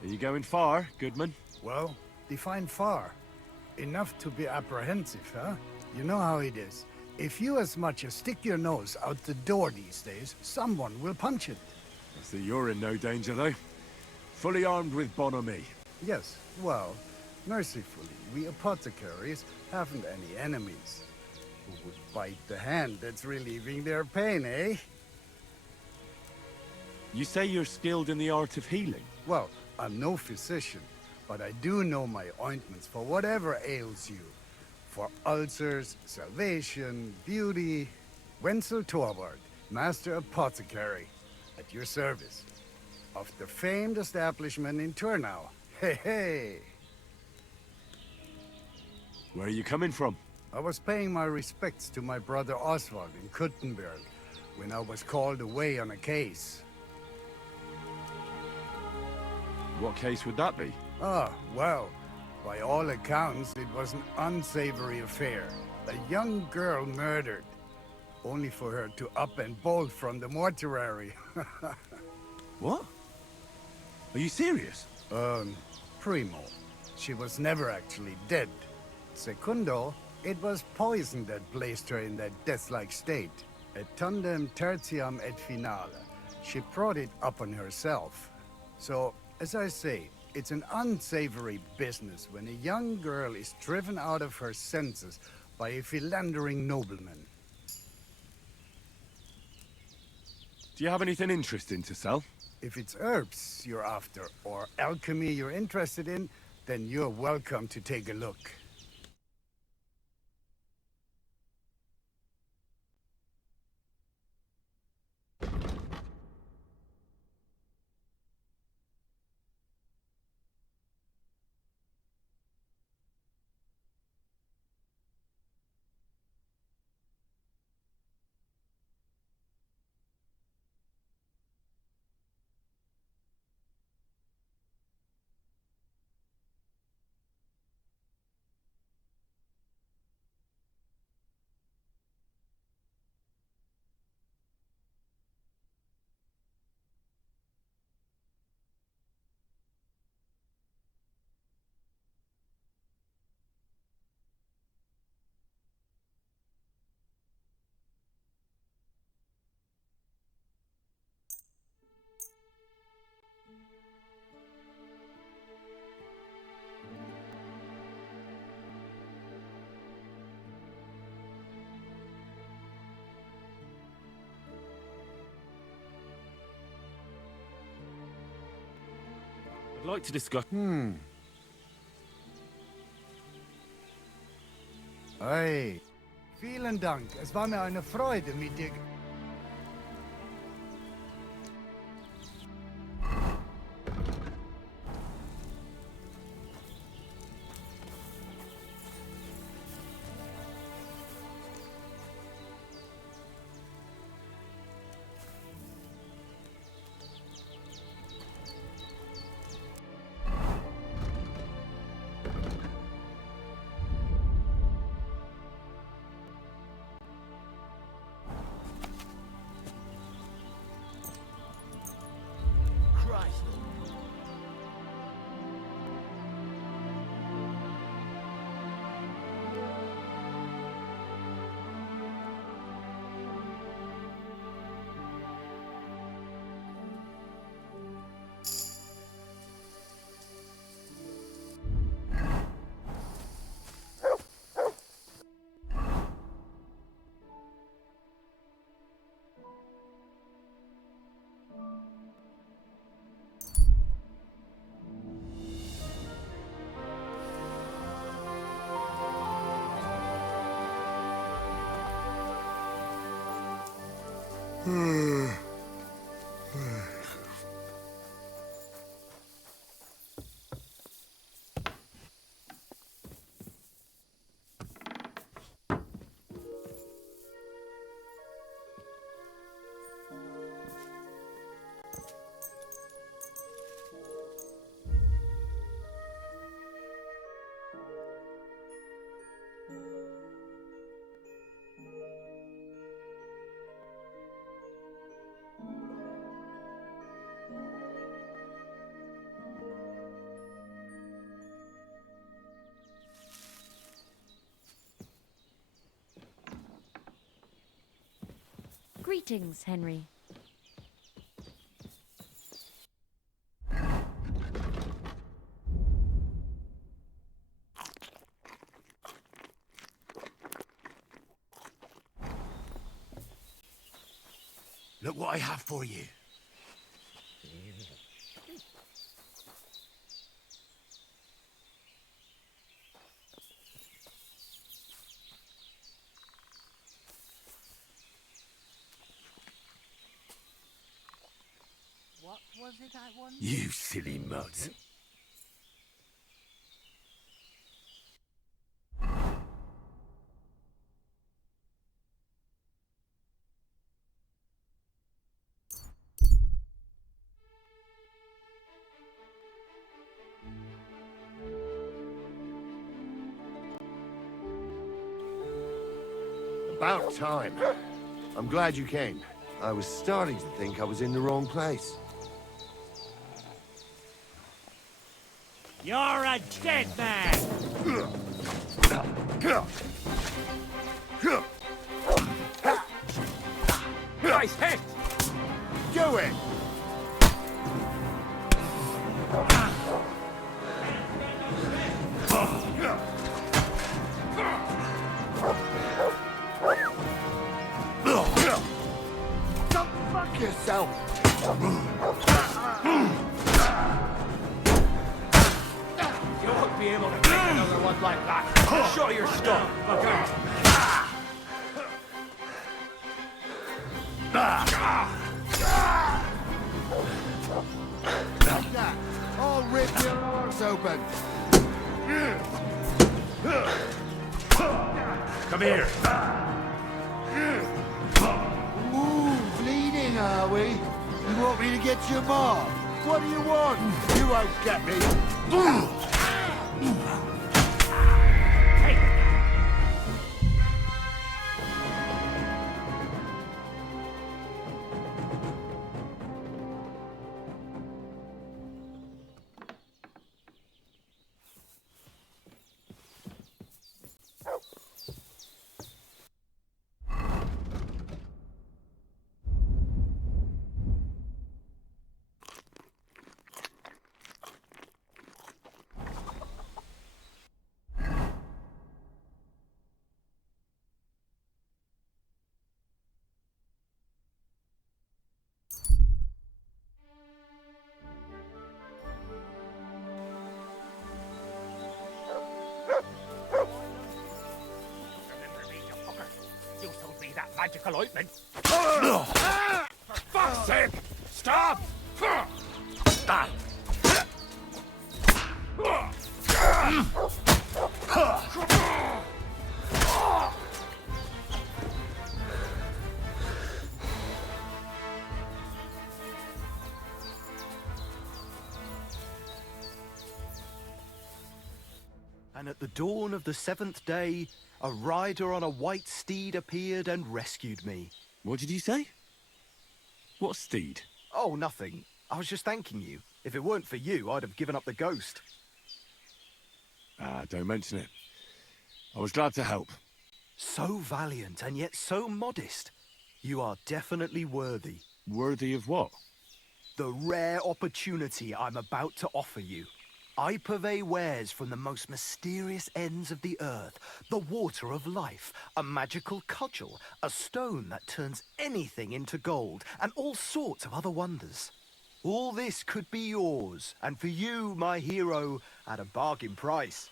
Are you going far, Goodman? Well, define far. Enough to be apprehensive, huh? You know how it is. If you as much as stick your nose out the door these days, someone will punch it. I see you're in no danger, though. Fully armed with bonhomie. Yes, well, mercifully, we apothecaries haven't any enemies. Who would bite the hand that's relieving their pain, eh? You say you're skilled in the art of healing? Well, I'm no physician, but I do know my ointments for whatever ails you. For ulcers, salvation, beauty. Wenzel Torwart, Master Apothecary, at your service. Of the famed establishment in Turnau. Hey, hey! Where are you coming from? I was paying my respects to my brother Oswald in Kuttenberg when I was called away on a case. What case would that be? Ah, well, by all accounts, it was an unsavory affair. A young girl murdered, only for her to up and bolt from the mortuary. What? Are you serious? Primo. She was never actually dead. Secundo, it was poison that placed her in that death-like state. Et tandem tertiam et finale. She brought it upon herself. So, as I say, it's an unsavory business when a young girl is driven out of her senses by a philandering nobleman. Do you have anything interesting to sell? If it's herbs you're after, or alchemy you're interested in, then you're welcome to take a look. I'd like to discuss... Hey, vielen Dank. Es war mir eine Freude mit dir. Greetings, Henry. Look what I have for you. What was it I wanted? You silly mutt. About time. I'm glad you came. I was starting to think I was in the wrong place. You're a dead man! Nice hit! Do it! Don't fuck yourself! You won't be able to make another one like that. Show your stuff. Like that! I'll rip your arse open! Come here. Ooh, bleeding, are we? You want me to get your mom? What do you want? You won't get me! You sold me that magical ointment. For fuck's sake! Stop! And at the dawn of the seventh day, a rider on a white steed appeared and rescued me. What did you say? What steed? Oh, nothing. I was just thanking you. If it weren't for you, I'd have given up the ghost. Ah, don't mention it. I was glad to help. So valiant and yet so modest. You are definitely worthy. Worthy of what? The rare opportunity I'm about to offer you. I purvey wares from the most mysterious ends of the earth. The water of life, a magical cudgel, a stone that turns anything into gold, and all sorts of other wonders. All this could be yours, and for you, my hero, at a bargain price.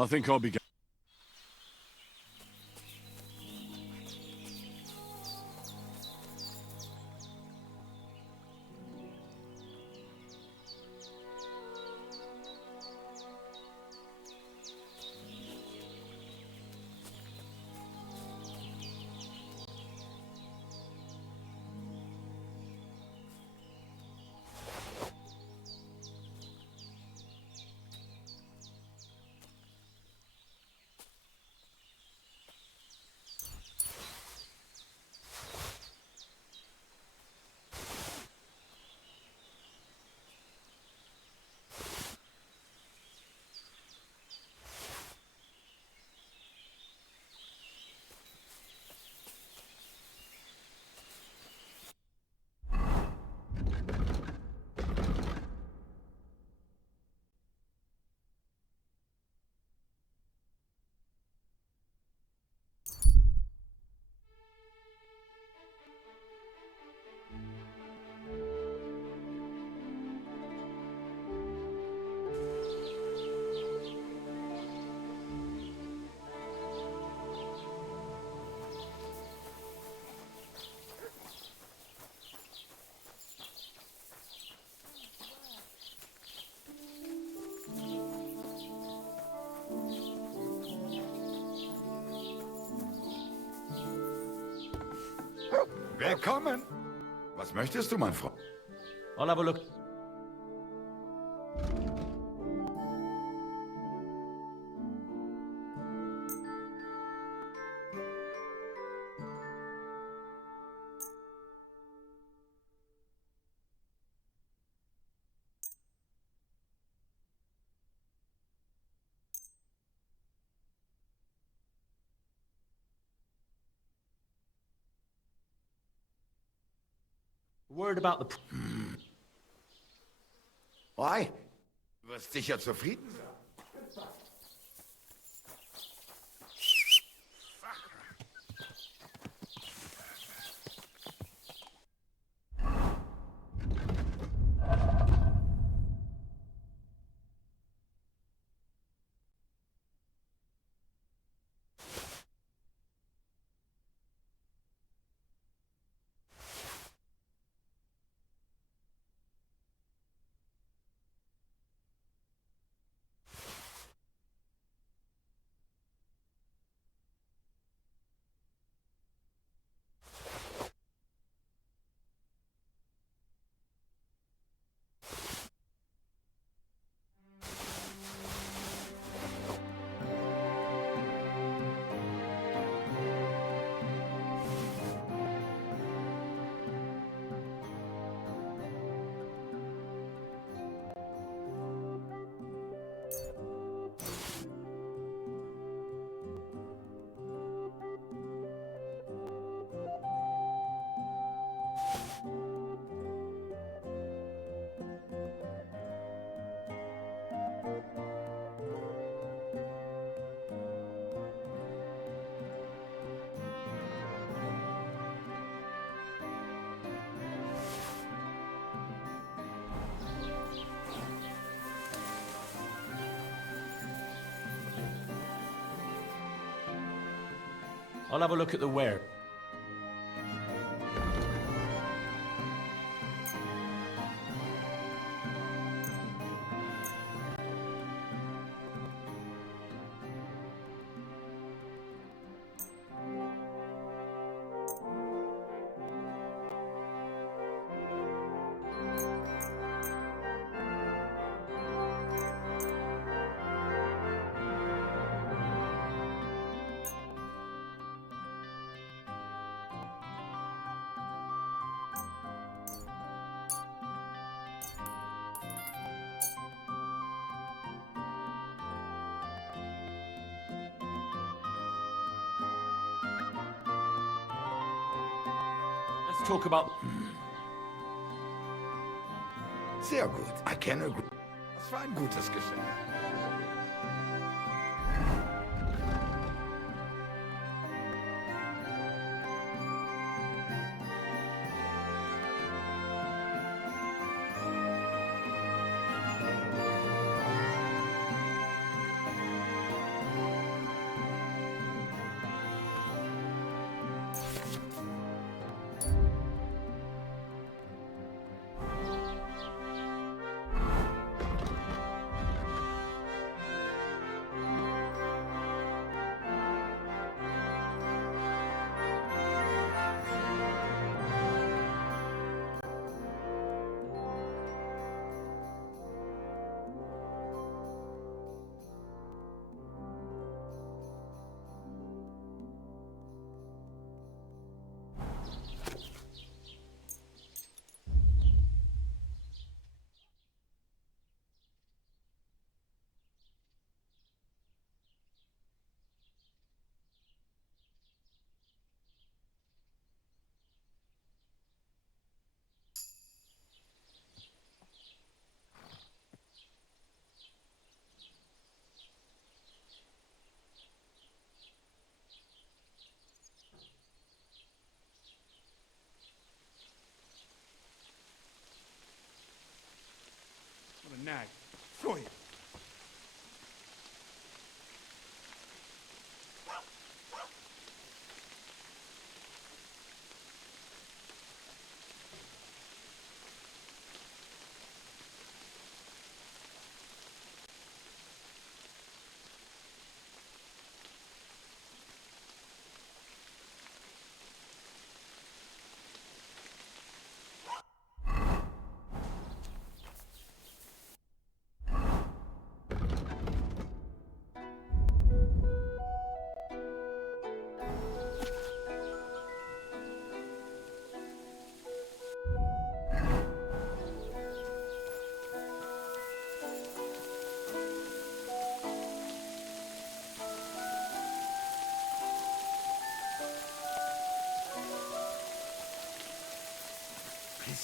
I think I'll be Willkommen. Was möchtest du, mein Freund? I'll have a look. Word about the... Why? Du wirst sicher zufrieden sein. I'll have a look at the ware. Let's talk about... Sehr gut. Erkenne gut. Das war ein gutes Geschenk.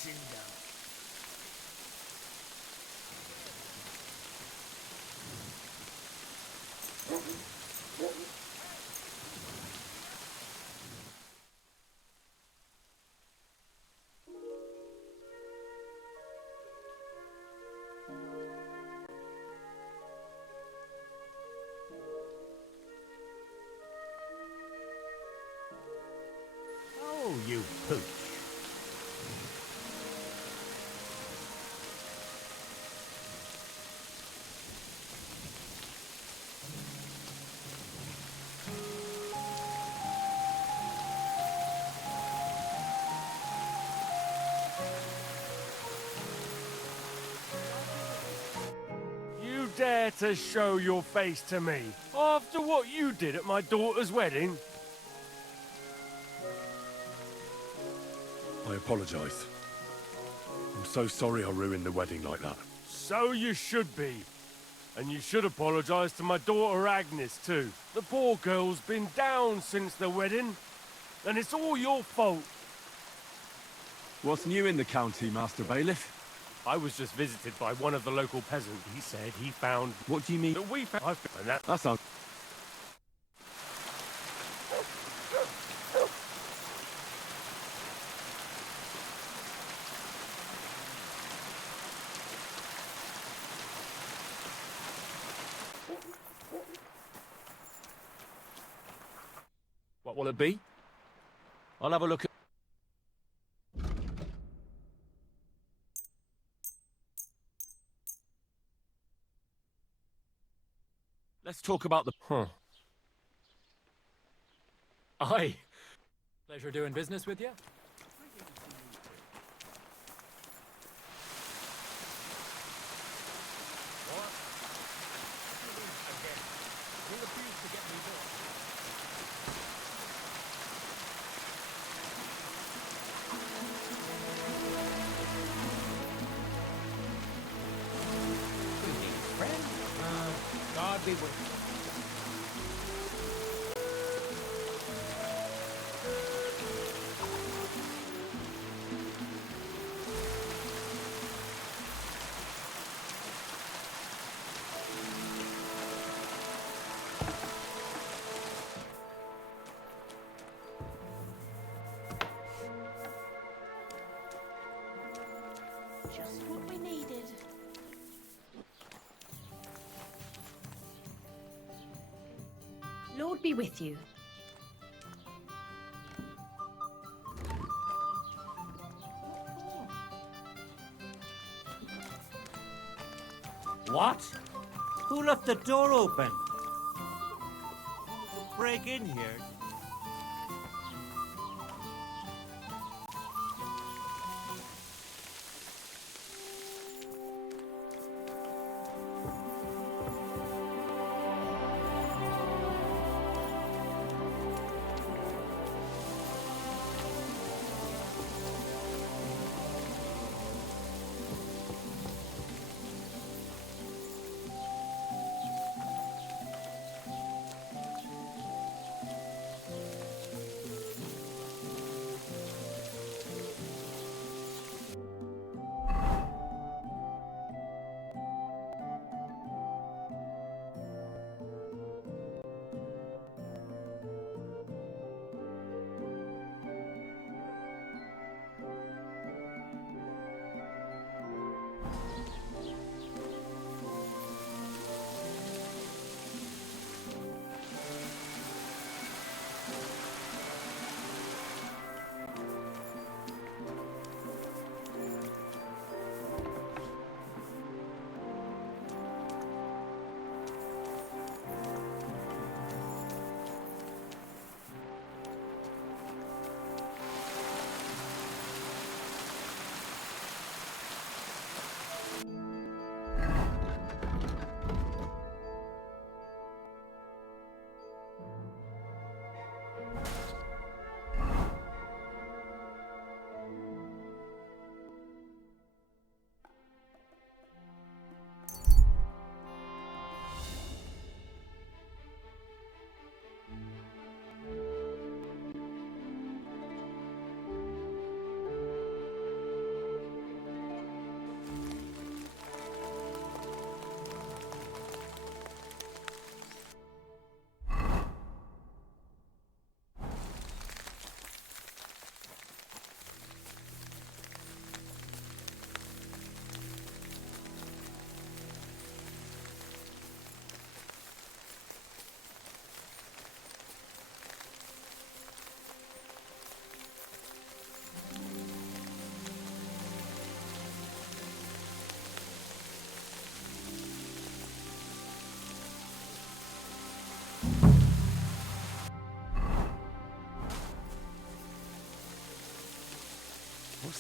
cinder. Oh, you pooch. You dare to show your face to me after what you did at my daughter's wedding? I apologize. I'm so sorry I ruined the wedding like that. So you should be. And you should apologise to my daughter Agnes too. The poor girl's been down since the wedding. And it's all your fault. What's new in the county, Master Bailiff? I was just visited by one of the local peasants. He said he found... What do you mean? That we found... And That sounds... What will it be? I'll have a look at... Let's talk about the... Huh. Aye. Pleasure doing business with you. God be with you. Just what we needed. Lord be with you. What? Who left the door open? Break in here.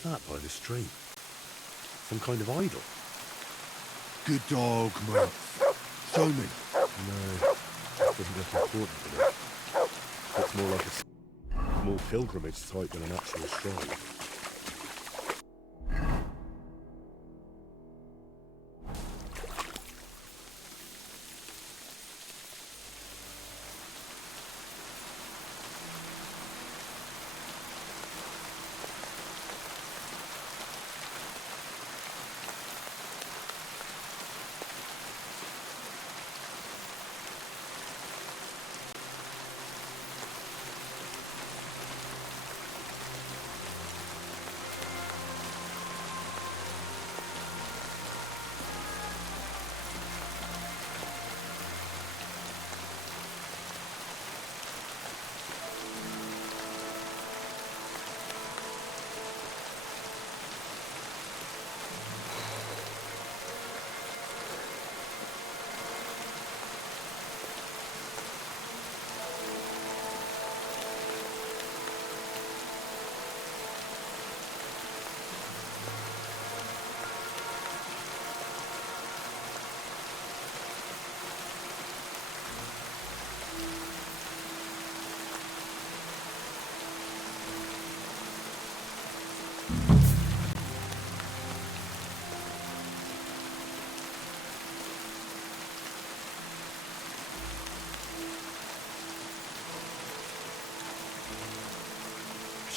that by the stream? Some kind of idol? Good dog, mate. Show me. No, doesn't look important enough. Looks more like a small pilgrimage site than an actual shrine.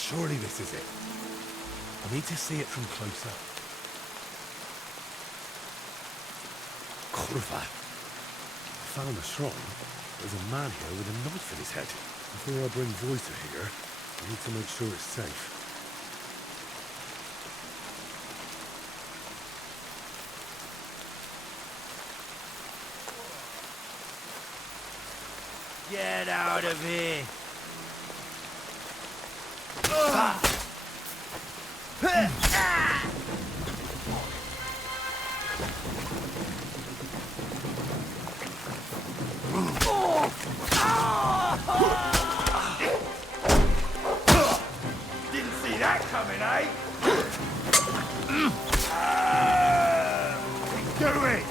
Surely this is it. I need to see it from close up. Kurva. Found the shrine. There's a man here with a knife in his head. Before I bring Voicer here, I need to make sure it's safe. Get out of here! Didn't see that coming, eh? Do it!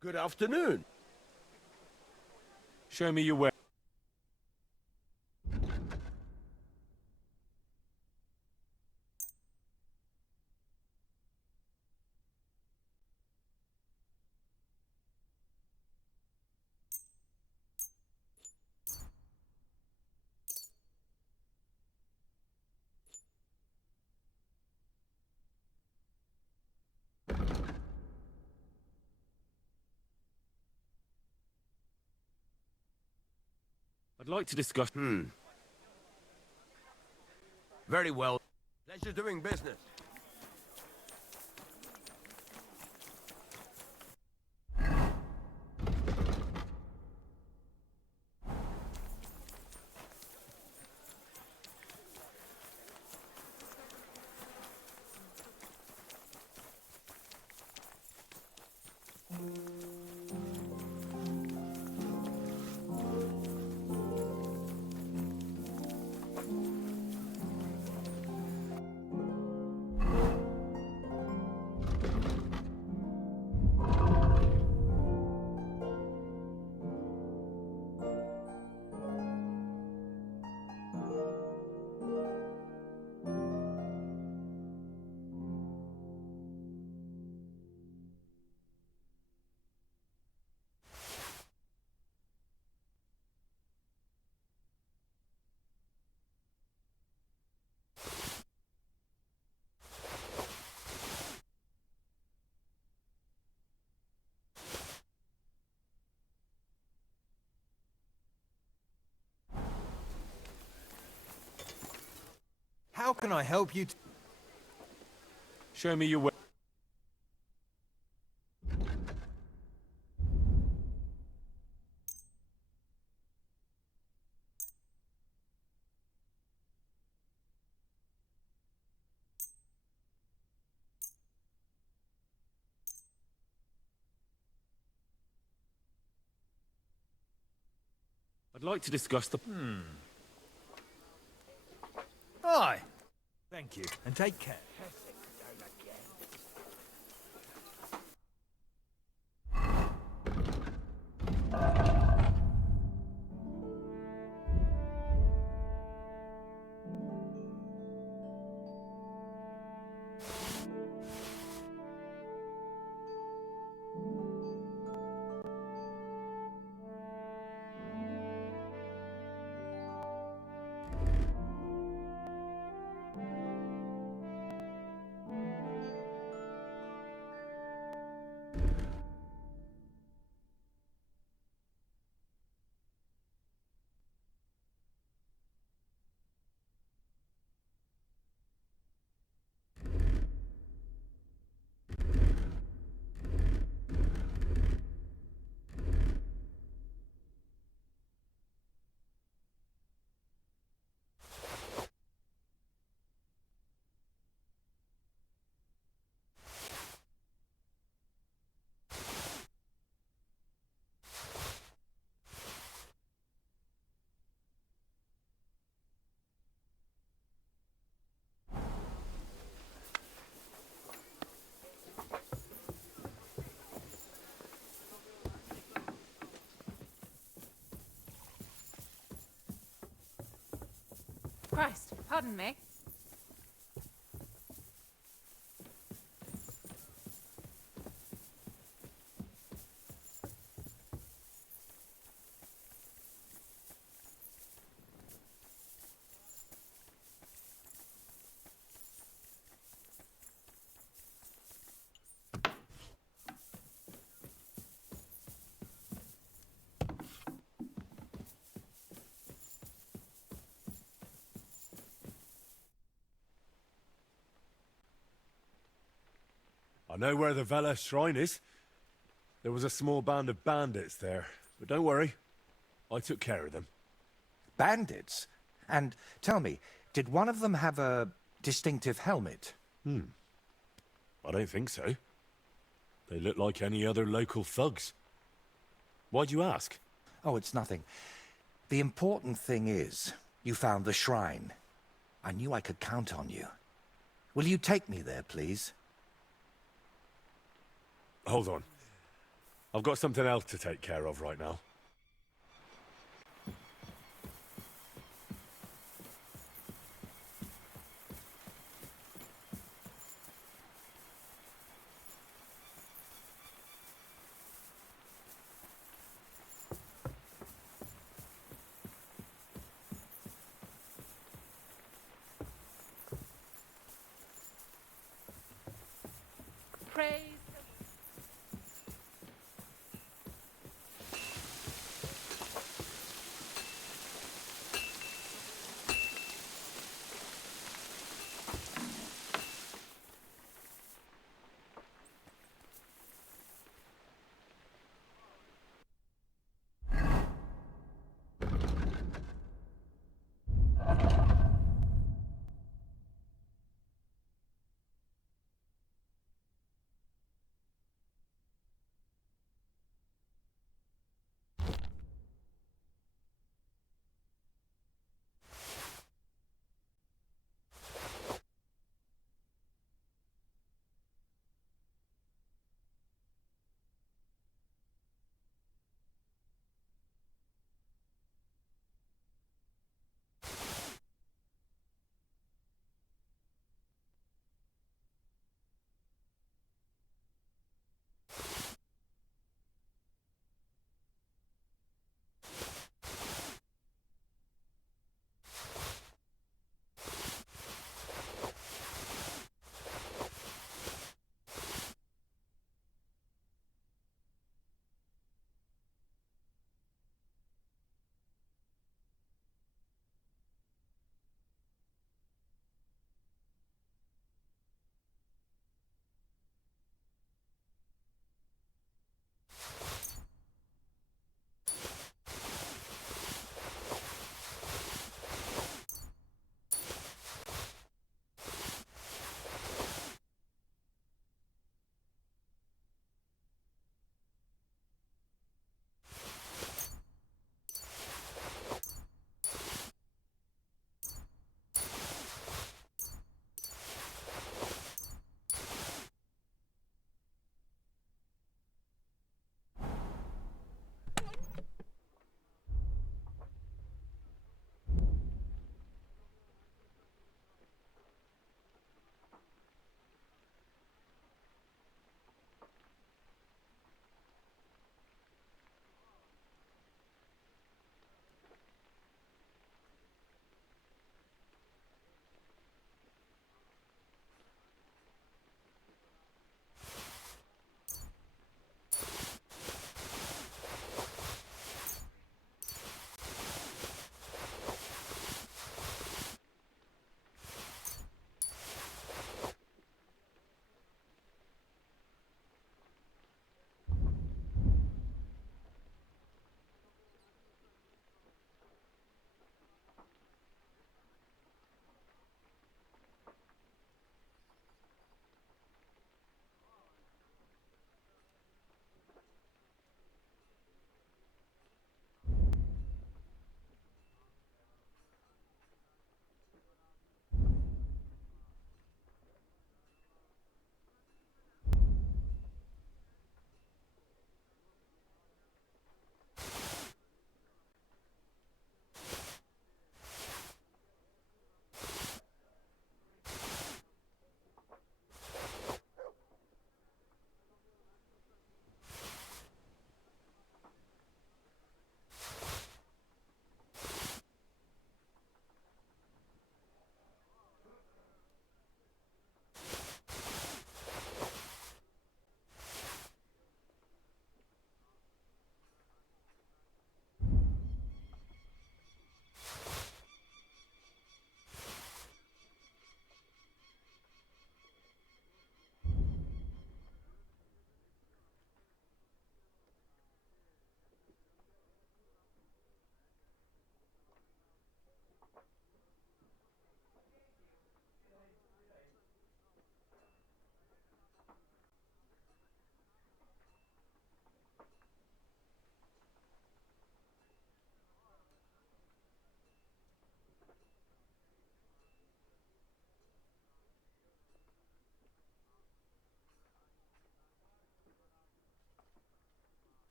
Good afternoon. Show me your way. I'd like to discuss... Very well. Pleasure doing business. How can I help you? Show me your way. I'd like to discuss the... Aye. Thank you, and take care. Christ, pardon me. I know where the Vela shrine is. There was a small band of bandits there, but don't worry. I took care of them. Bandits? And tell me, did one of them have a distinctive helmet? I don't think so. They look like any other local thugs. Why'd you ask? Oh, it's nothing. The important thing is, you found the shrine. I knew I could count on you. Will you take me there, please? Hold on. I've got something else to take care of right now. Praise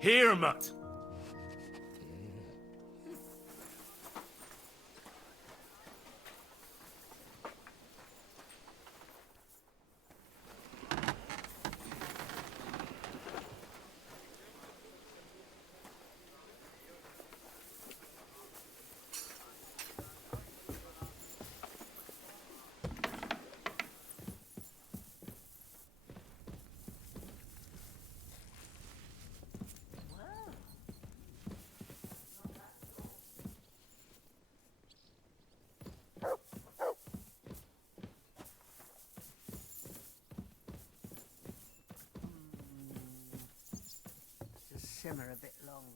Here, Mutt. Just simmer a bit longer.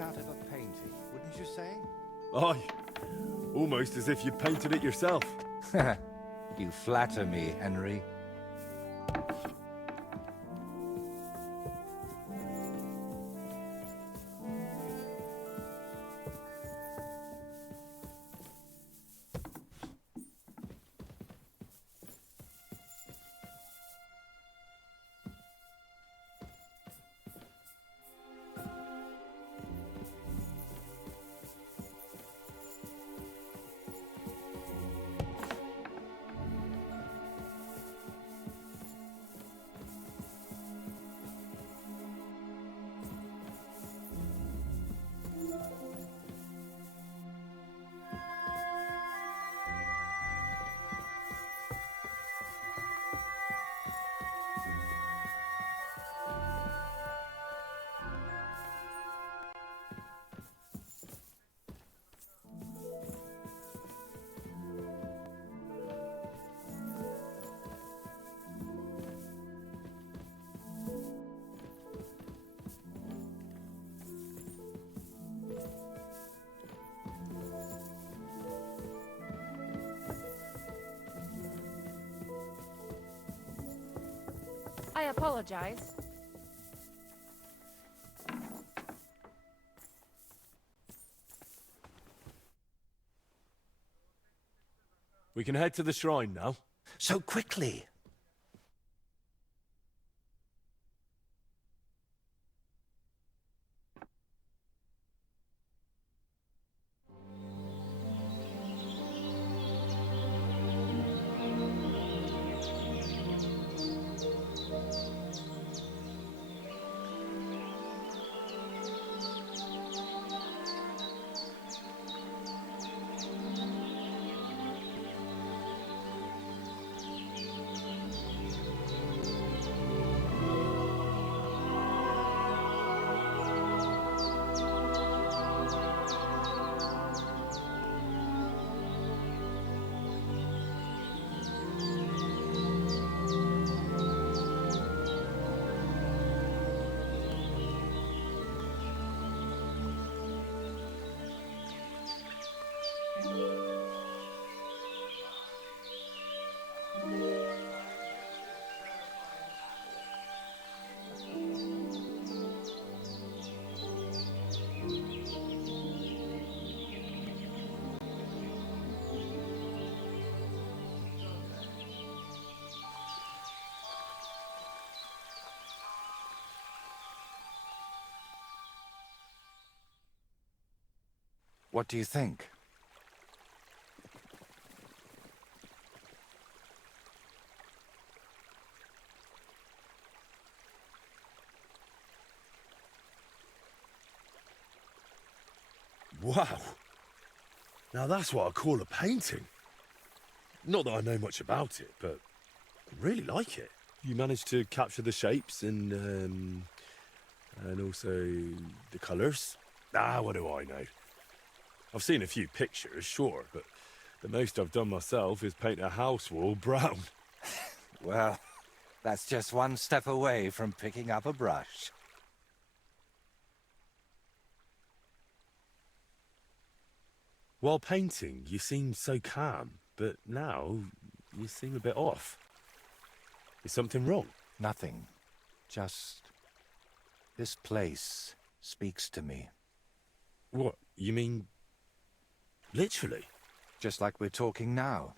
Out of a painting, wouldn't you say? Aye. Almost as if you painted it yourself. You flatter me, Henry. I apologize. We can head to the shrine now. So quickly. What do you think? Wow. Now that's what I call a painting. Not that I know much about it, but I really like it. You managed to capture the shapes and also the colours. What do I know? I've seen a few pictures, sure, but the most I've done myself is paint a house wall brown. Well, That's just one step away from picking up a brush. While painting, you seemed so calm, but now you seem a bit off. Is something wrong? Nothing. Just... this place speaks to me. What, you mean... literally? Just like we're talking now.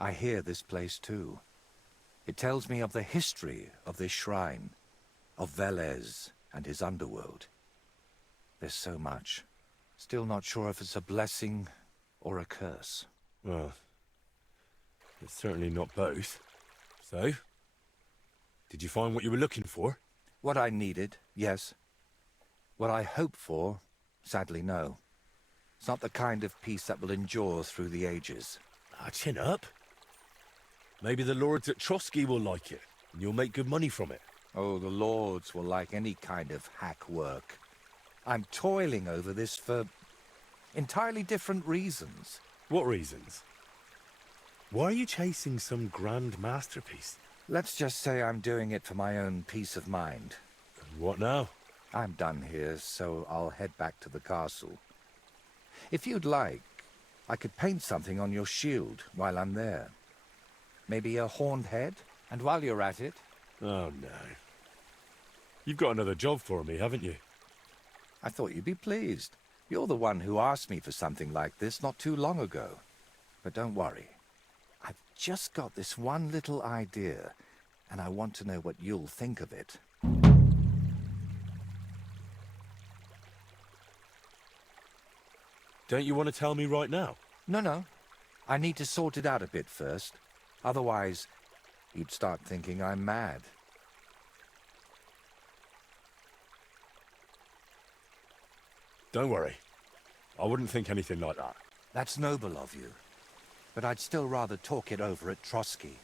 I hear this place too. It tells me of the history of this shrine, of Velez and his underworld. There's so much. Still not sure if it's a blessing or a curse. Well, it's certainly not both. So, did you find what you were looking for? What I needed, yes. What I hope for, sadly, no. It's not the kind of peace that will endure through the ages. Chin up. Maybe the lords at Trotsky will like it, and you'll make good money from it. Oh, the lords will like any kind of hack work. I'm toiling over this for entirely different reasons. What reasons? Why are you chasing some grand masterpiece? Let's just say I'm doing it for my own peace of mind. What now? I'm done here, so I'll head back to the castle. If you'd like, I could paint something on your shield while I'm there. Maybe a horned head? And while you're at it... Oh, no. You've got another job for me, haven't you? I thought you'd be pleased. You're the one who asked me for something like this not too long ago. But don't worry. I've just got this one little idea, and I want to know what you'll think of it. Don't you want to tell me right now? No. I need to sort it out a bit first. Otherwise, you'd start thinking I'm mad. Don't worry. I wouldn't think anything like that. That's noble of you. But I'd still rather talk it over at Trotsky.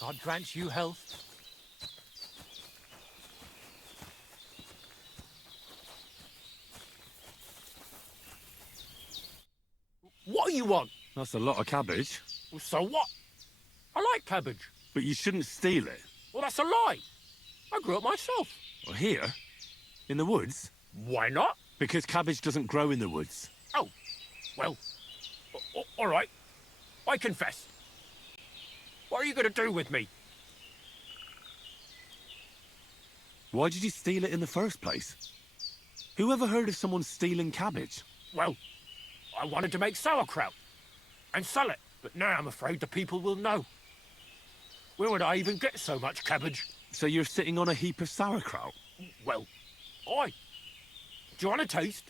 God grants you health. What do you want? That's a lot of cabbage. Well, so what? I like cabbage. But you shouldn't steal it. Well, that's a lie. I grew it myself. Well, here? In the woods? Why not? Because cabbage doesn't grow in the woods. Oh, well, all right. I confess. What are you going to do with me? Why did you steal it in the first place? Who ever heard of someone stealing cabbage? Well, I wanted to make sauerkraut and sell it, but now I'm afraid the people will know. Where would I even get so much cabbage? So you're sitting on a heap of sauerkraut? Well, aye. Do you want a taste?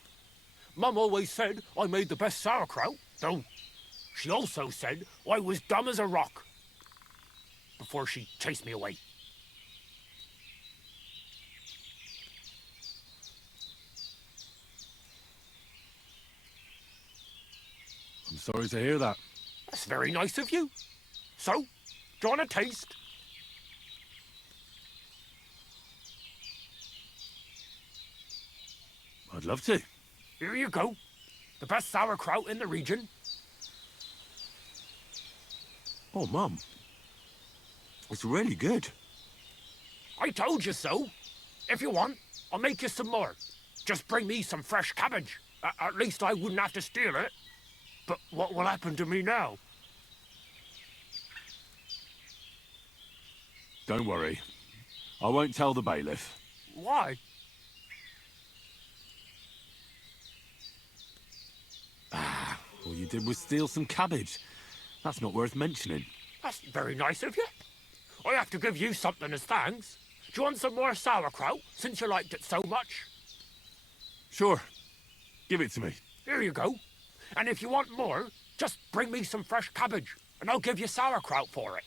Mum always said I made the best sauerkraut, though she also said I was dumb as a rock before she chased me away. I'm sorry to hear that. That's very nice of you. So, do you want a taste? I'd love to. Here you go. The best sauerkraut in the region. Oh, Mum. It's really good. I told you so. If you want, I'll make you some more. Just bring me some fresh cabbage. At least I wouldn't have to steal it. But what will happen to me now? Don't worry. I won't tell the bailiff. Why? All you did was steal some cabbage. That's not worth mentioning. That's very nice of you. I have to give you something as thanks. Do you want some more sauerkraut, since you liked it so much? Sure. Give it to me. Here you go. And if you want more, just bring me some fresh cabbage, and I'll give you sauerkraut for it.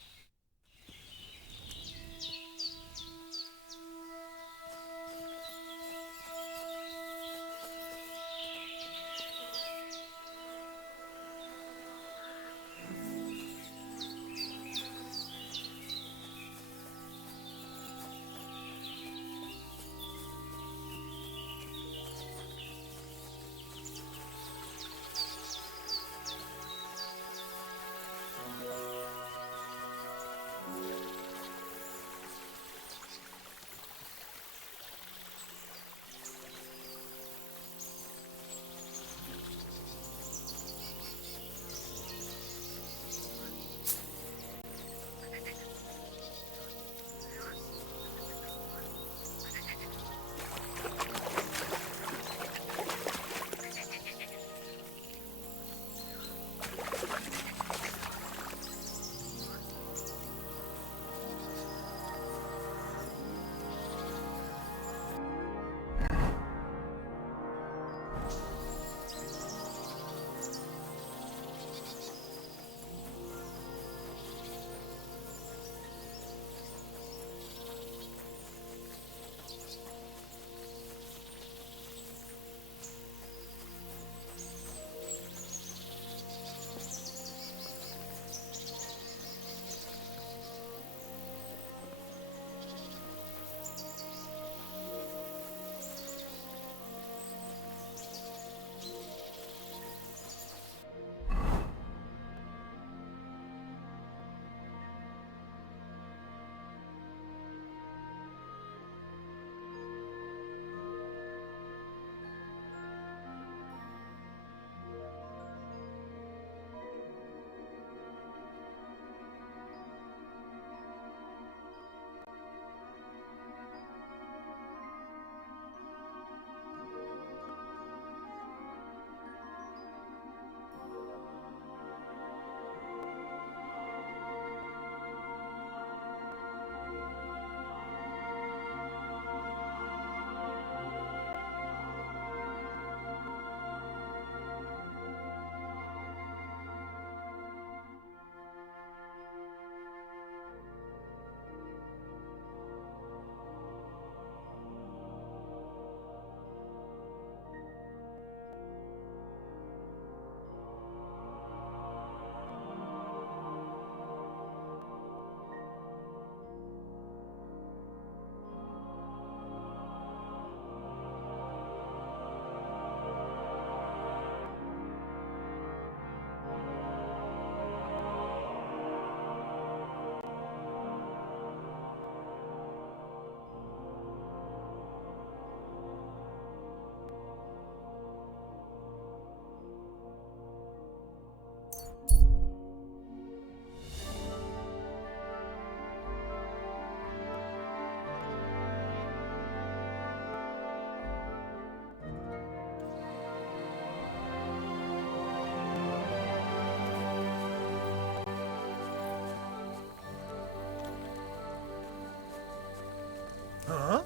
Huh?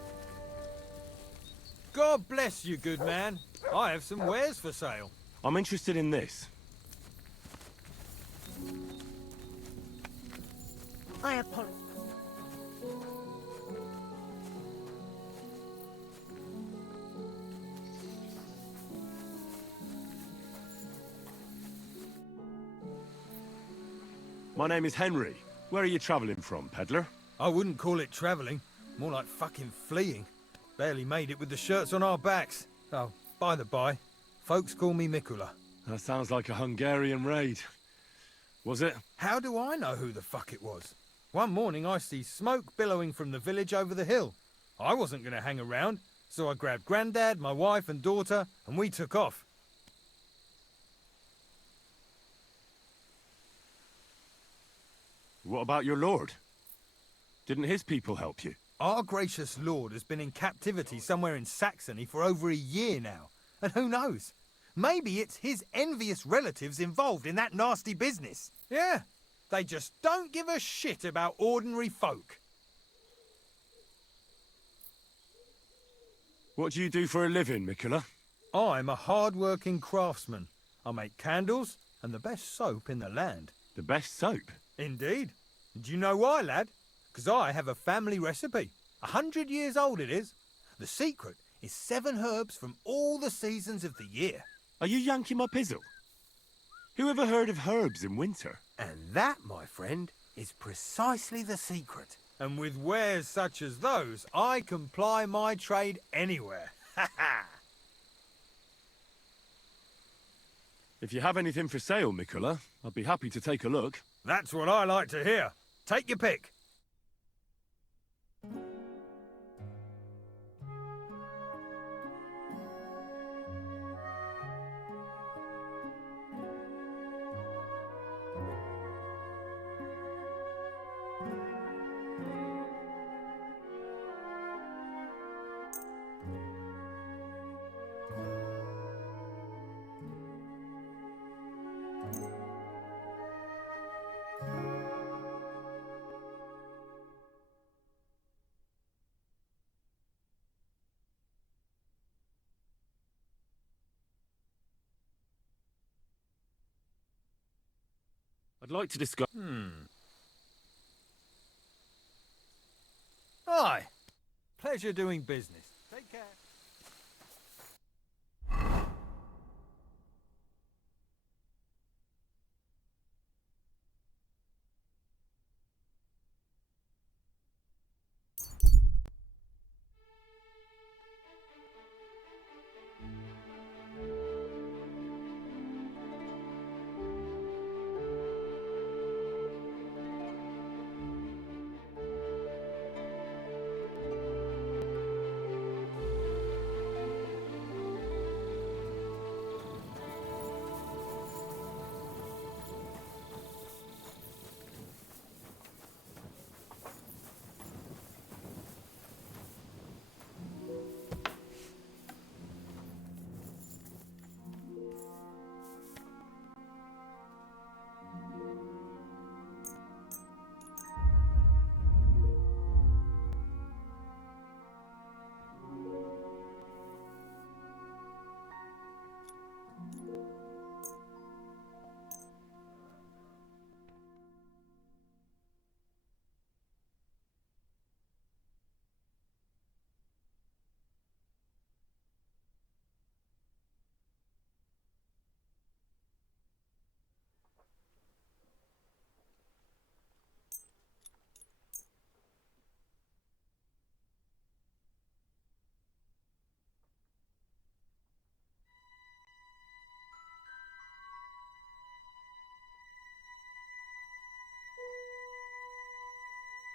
God bless you, good man. I have some wares for sale. I'm interested in this. I apologize. My name is Henry. Where are you travelling from, peddler? I wouldn't call it travelling. More like fucking fleeing. Barely made it with the shirts on our backs. Oh, by the by, folks call me Mikula. That sounds like a Hungarian raid. Was it? How do I know who the fuck it was? One morning I see smoke billowing from the village over the hill. I wasn't going to hang around, so I grabbed Grandad, my wife and daughter, and we took off. What about your lord? Didn't his people help you? Our gracious lord has been in captivity somewhere in Saxony for over a year now. And who knows? Maybe it's his envious relatives involved in that nasty business. Yeah, they just don't give a shit about ordinary folk. What do you do for a living, Mikula? I'm a hard-working craftsman. I make candles and the best soap in the land. The best soap? Indeed. Do you know why, lad? Because I have a family recipe. 100 years old it is. The secret is 7 herbs from all the seasons of the year. Are you yanking my pizzle? Who ever heard of herbs in winter? And that, my friend, is precisely the secret. And with wares such as those, I can ply my trade anywhere. Ha ha! If you have anything for sale, Mikula, I'd be happy to take a look. That's what I like to hear. Take your pick. I'd like to discuss... Aye. Pleasure doing business. Take care.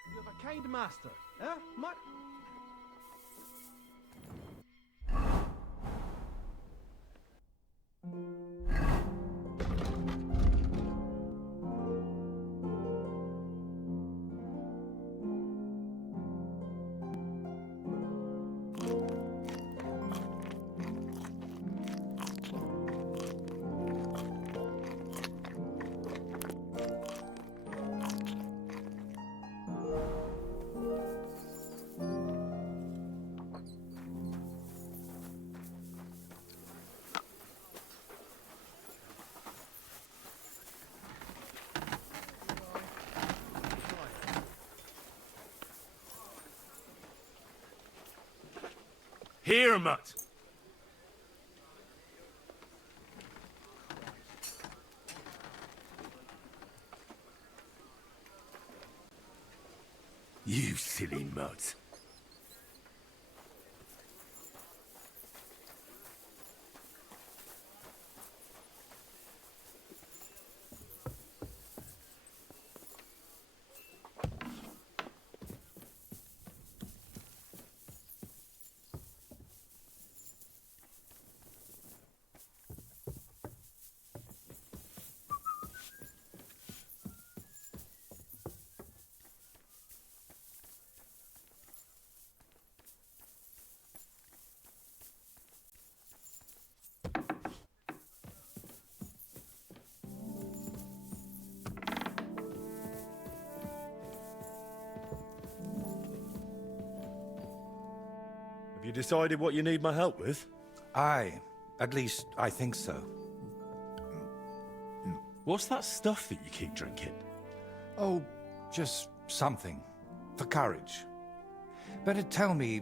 You have a kind master, eh? Here, mutt! You silly mutt. Have you decided what you need my help with? Aye. At least, I think so. What's that stuff that you keep drinking? Oh, just something. For courage. Better tell me,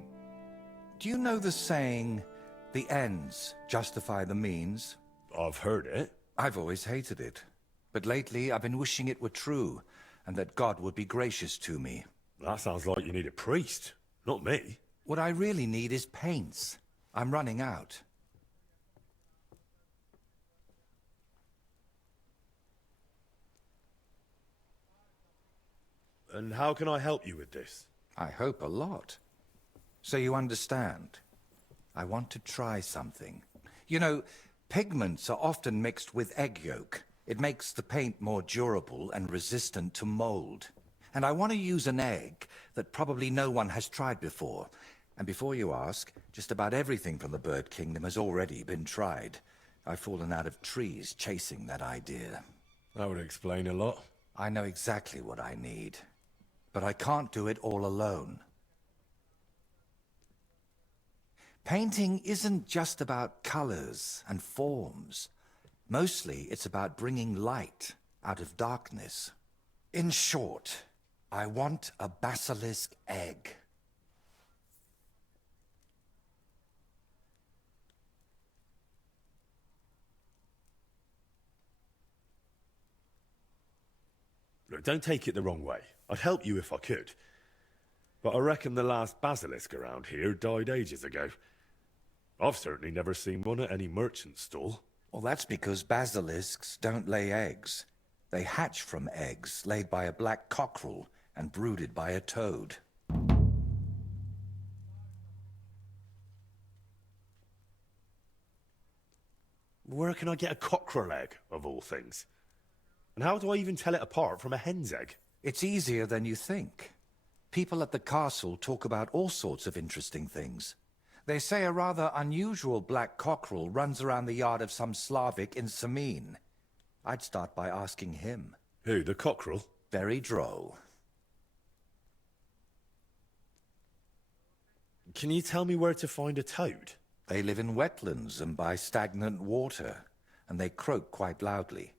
do you know the saying, the ends justify the means? I've heard it. I've always hated it. But lately, I've been wishing it were true, and that God would be gracious to me. That sounds like you need a priest, not me. What I really need is paints. I'm running out. And how can I help you with this? I hope a lot. So you understand. I want to try something. You know, pigments are often mixed with egg yolk. It makes the paint more durable and resistant to mold. And I want to use an egg that probably no one has tried before. And before you ask, just about everything from the bird kingdom has already been tried. I've fallen out of trees chasing that idea. That would explain a lot. I know exactly what I need. But I can't do it all alone. Painting isn't just about colors and forms. Mostly, it's about bringing light out of darkness. In short, I want a basilisk egg. Look, don't take it the wrong way. I'd help you if I could. But I reckon the last basilisk around here died ages ago. I've certainly never seen one at any merchant stall. Well, that's because basilisks don't lay eggs. They hatch from eggs laid by a black cockerel and brooded by a toad. Where can I get a cockerel egg, of all things? And how do I even tell it apart from a hen's egg? It's easier than you think. People at the castle talk about all sorts of interesting things. They say a rather unusual black cockerel runs around the yard of some Slavic in Samin. I'd start by asking him. Who, the cockerel? Very droll. Can you tell me where to find a toad? They live in wetlands and by stagnant water, and they croak quite loudly.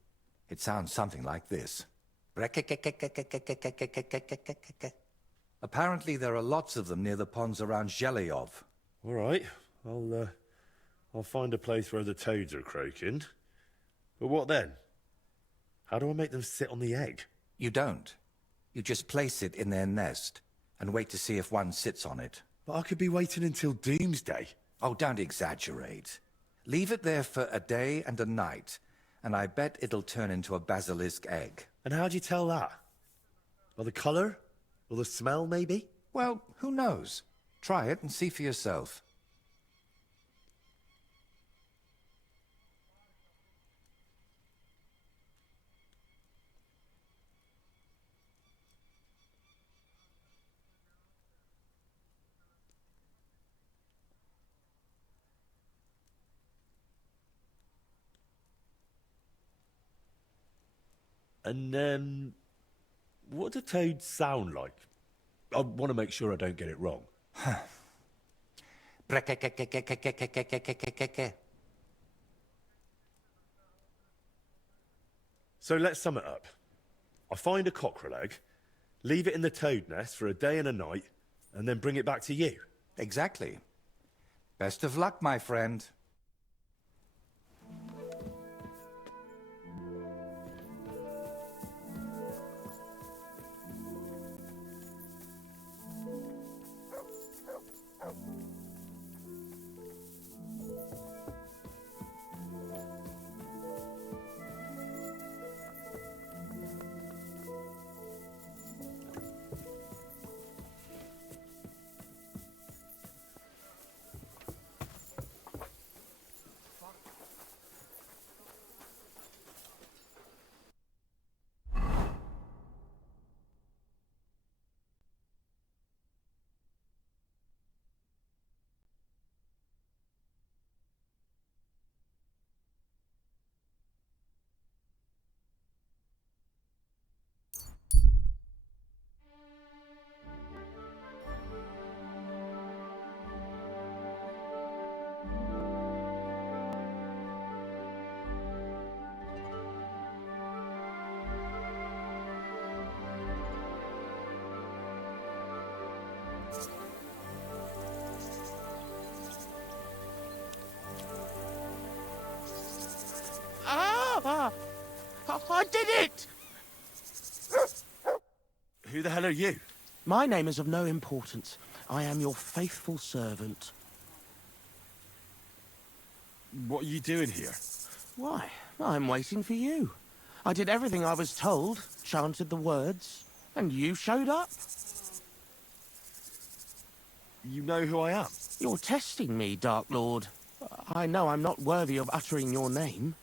It sounds something like this. Apparently there are lots of them near the ponds around Zhelyov. All right, I'll find a place where the toads are croaking. But what then? How do I make them sit on the egg? You don't. You just place it in their nest and wait to see if one sits on it. But I could be waiting until doomsday. Oh, don't exaggerate. Leave it there for a day and a night, and I bet it'll turn into a basilisk egg. And how do you tell that? By the colour? Or the smell, maybe? Well, who knows? Try it and see for yourself. And, what do toads sound like? I want to make sure I don't get it wrong. So let's sum it up. I find a cockerel egg, leave it in the toad nest for a day and a night, and then bring it back to you. Exactly. Best of luck, my friend. I did it! Who the hell are you? My name is of no importance. I am your faithful servant. What are you doing here? Why, I'm waiting for you. I did everything I was told, chanted the words, and you showed up. You know who I am? You're testing me, Dark Lord. I know I'm not worthy of uttering your name.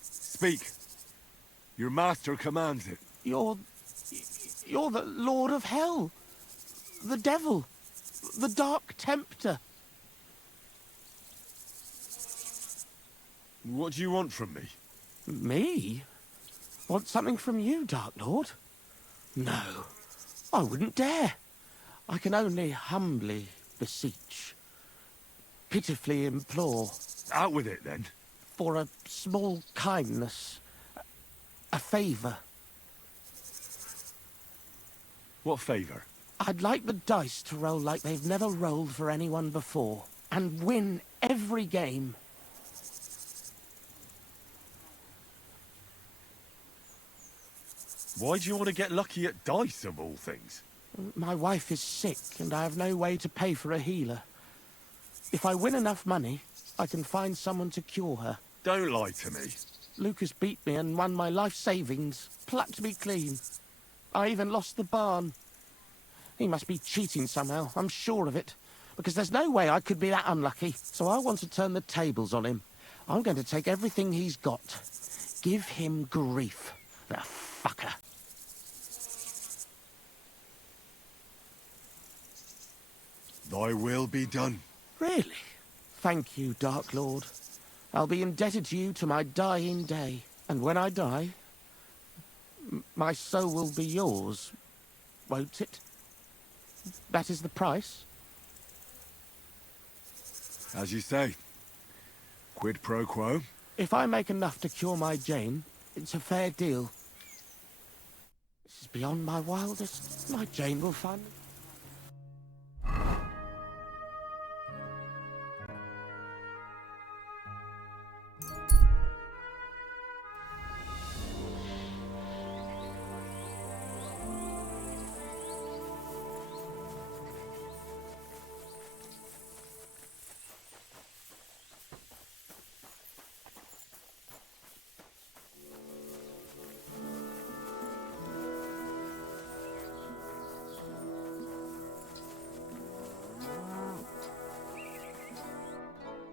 Speak. Your master commands it. You're the Lord of Hell. The devil. The Dark Tempter. What do you want from me? Me? Want something from you, Dark Lord? No, I wouldn't dare. I can only humbly beseech, pitifully implore. Out with it, then. For a small kindness, a favour. What favour? I'd like the dice to roll like they've never rolled for anyone before, and win every game. Why do you want to get lucky at dice, of all things? My wife is sick, and I have no way to pay for a healer. If I win enough money, I can find someone to cure her. Don't lie to me. Lucas beat me and won my life savings, plucked me clean. I even lost the barn. He must be cheating somehow, I'm sure of it, because there's no way I could be that unlucky. So I want to turn the tables on him. I'm going to take everything he's got. Give him grief, the fucker. Thy will be done. Really? Thank you, Dark Lord. I'll be indebted to you to my dying day. And when I die, my soul will be yours, won't it? That is the price? As you say. Quid pro quo? If I make enough to cure my Jane, it's a fair deal. This is beyond my wildest. My Jane will find me.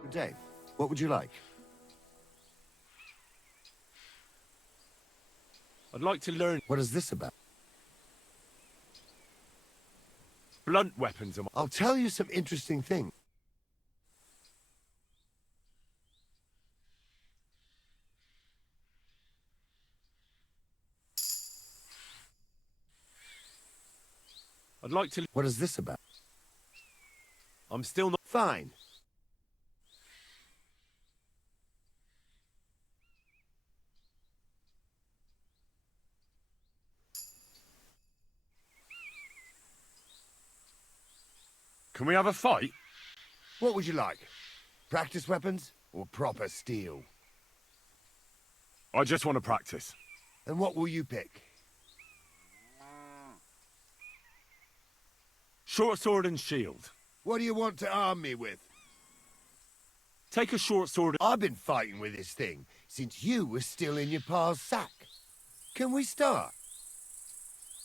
Good day. What would you like? I'd like to learn... What is this about? Blunt weapons are... I'll tell you some interesting things. I'd like to... What is this about? I'm still not... Fine. Can we have a fight? What would you like? Practice weapons or proper steel? I just want to practice. And what will you pick? Short sword and shield. What do you want to arm me with? Take a short sword... I've been fighting with this thing since you were still in your pa's sack. Can we start?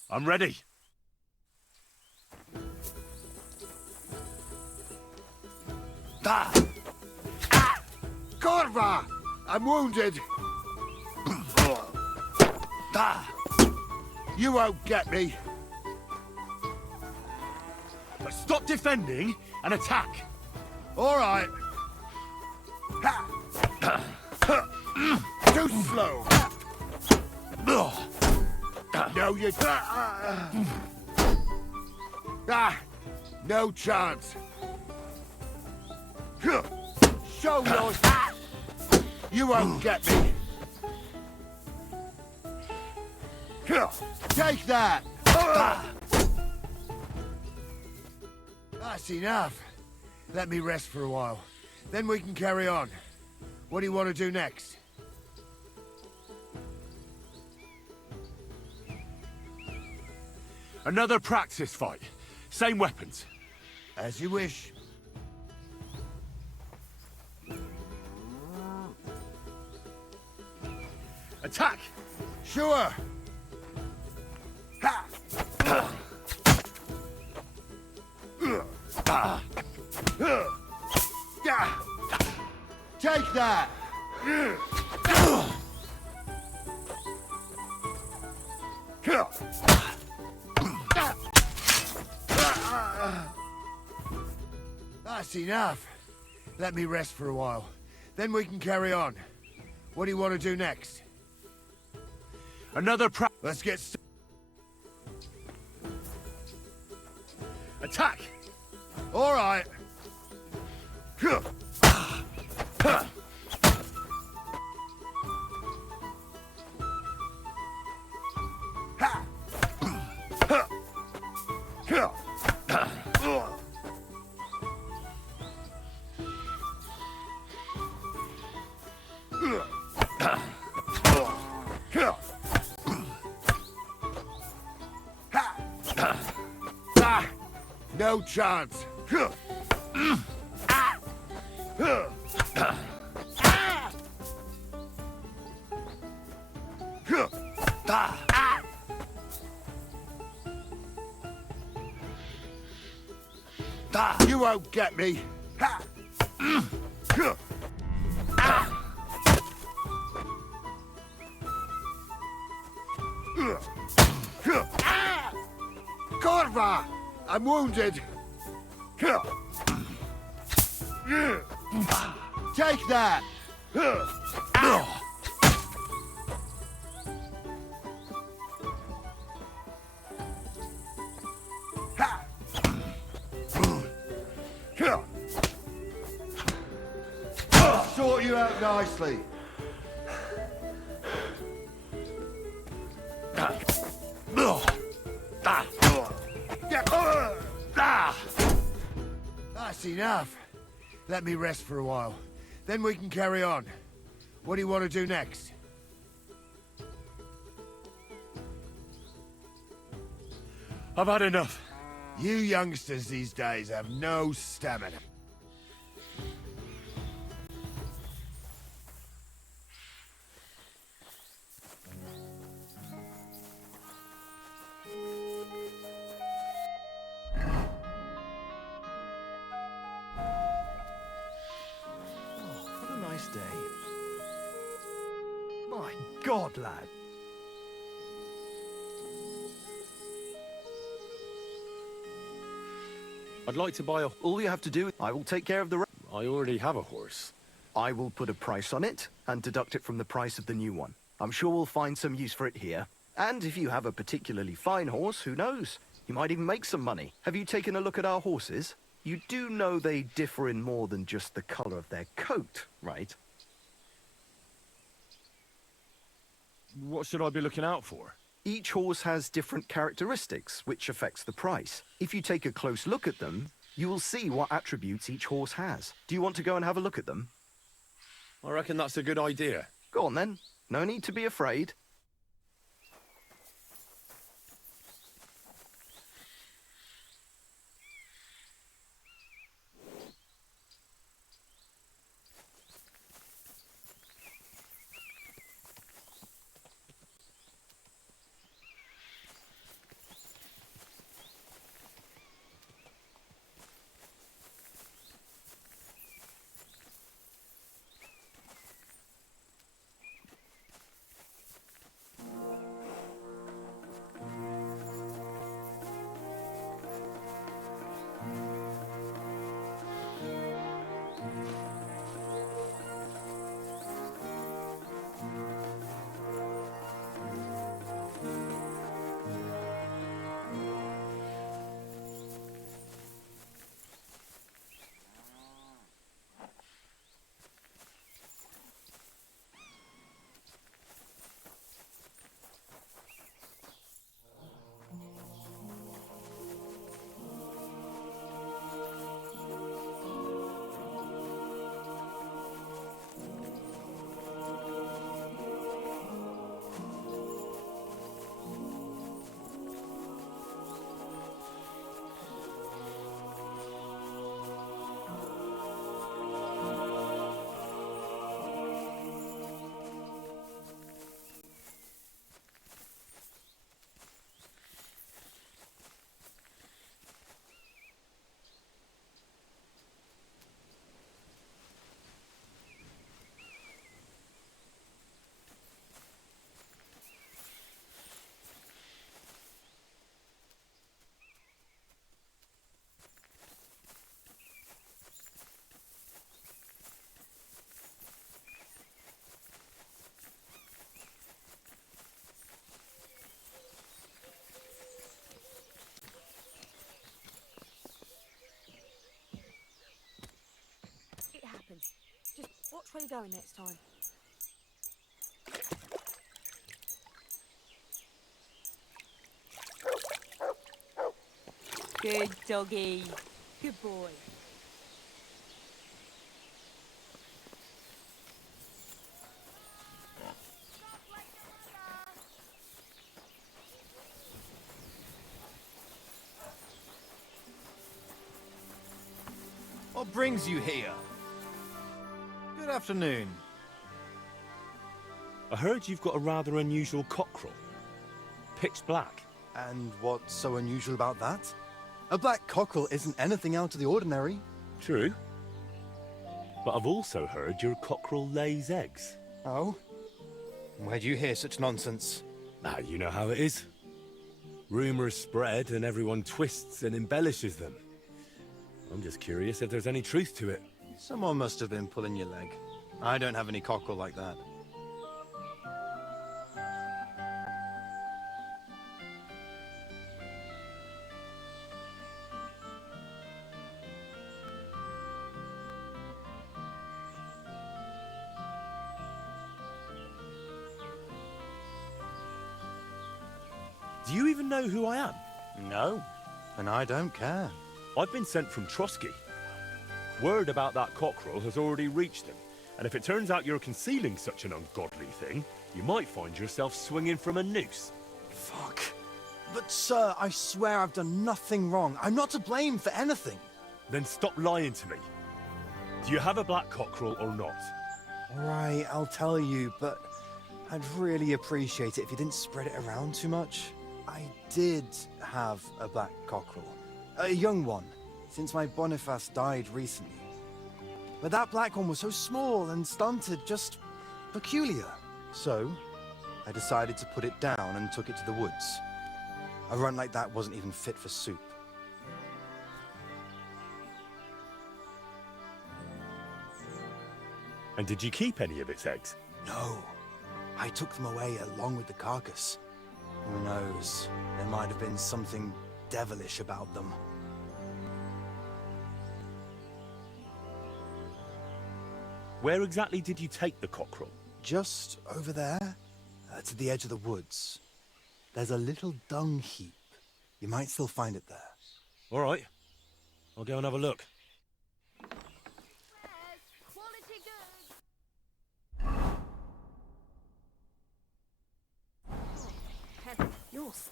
I'm ready. Ah! Corva! I'm wounded! Ah! You won't get me! But stop defending and attack! All right. Too slow! No, you... No chance! Show yours! You won't get me! Take that! That's enough. Let me rest for a while. Then we can carry on. What do you want to do next? Another practice fight. Same weapons. As you wish. Attack! Sure! Ha! Take that! That's enough. Let me rest for a while. Then we can carry on. What do you want to do next? Another Let's get Attack! All right. No chance. You won't get me. Corva! I'm wounded. Take that. I'll sort you out nicely. That's enough. Let me rest for a while. Then we can carry on. What do you want to do next? I've had enough. You youngsters these days have no stamina. What a nice day. My God, lad. I'd like to buy a... All you have to do, I will take care of the rest. I already have a horse. I will put a price on it and deduct it from the price of the new one. I'm sure we'll find some use for it here. And if you have a particularly fine horse, who knows? You might even make some money. Have you taken a look at our horses? You do know they differ in more than just the color of their coat, right? What should I be looking out for? Each horse has different characteristics, which affects the price. If you take a close look at them, you will see what attributes each horse has. Do you want to go and have a look at them? I reckon that's a good idea. Go on then. No need to be afraid. Watch where you're going next time. Good doggy. Good boy. What brings you here? Good afternoon. I heard you've got a rather unusual cockerel. Pitch black. And what's so unusual about that? A black cockerel isn't anything out of the ordinary. True. But I've also heard your cockerel lays eggs. Oh? Where do you hear such nonsense? Ah, you know how it is. Rumours spread and everyone twists and embellishes them. I'm just curious if there's any truth to it. Someone must have been pulling your leg. I don't have any cockerel like that. Do you even know who I am? No, and I don't care. I've been sent from Trotsky. Word about that cockerel has already reached him, and if it turns out you're concealing such an ungodly thing, you might find yourself swinging from a noose. Fuck. But sir, I swear I've done nothing wrong. I'm not to blame for anything. Then stop lying to me. Do you have a black cockerel or not? All right, I'll tell you, but I'd really appreciate it if you didn't spread it around too much. I did have a black cockerel. A young one, since my Boniface died recently. But that black one was so small and stunted, just peculiar. So, I decided to put it down and took it to the woods. A runt like that wasn't even fit for soup. And did you keep any of its eggs? No. I took them away along with the carcass. Who knows? There might have been something devilish about them. Where exactly did you take the cockerel? Just over there, to the edge of the woods. There's a little dung heap. You might still find it there. All right. I'll go and have a look. Yours.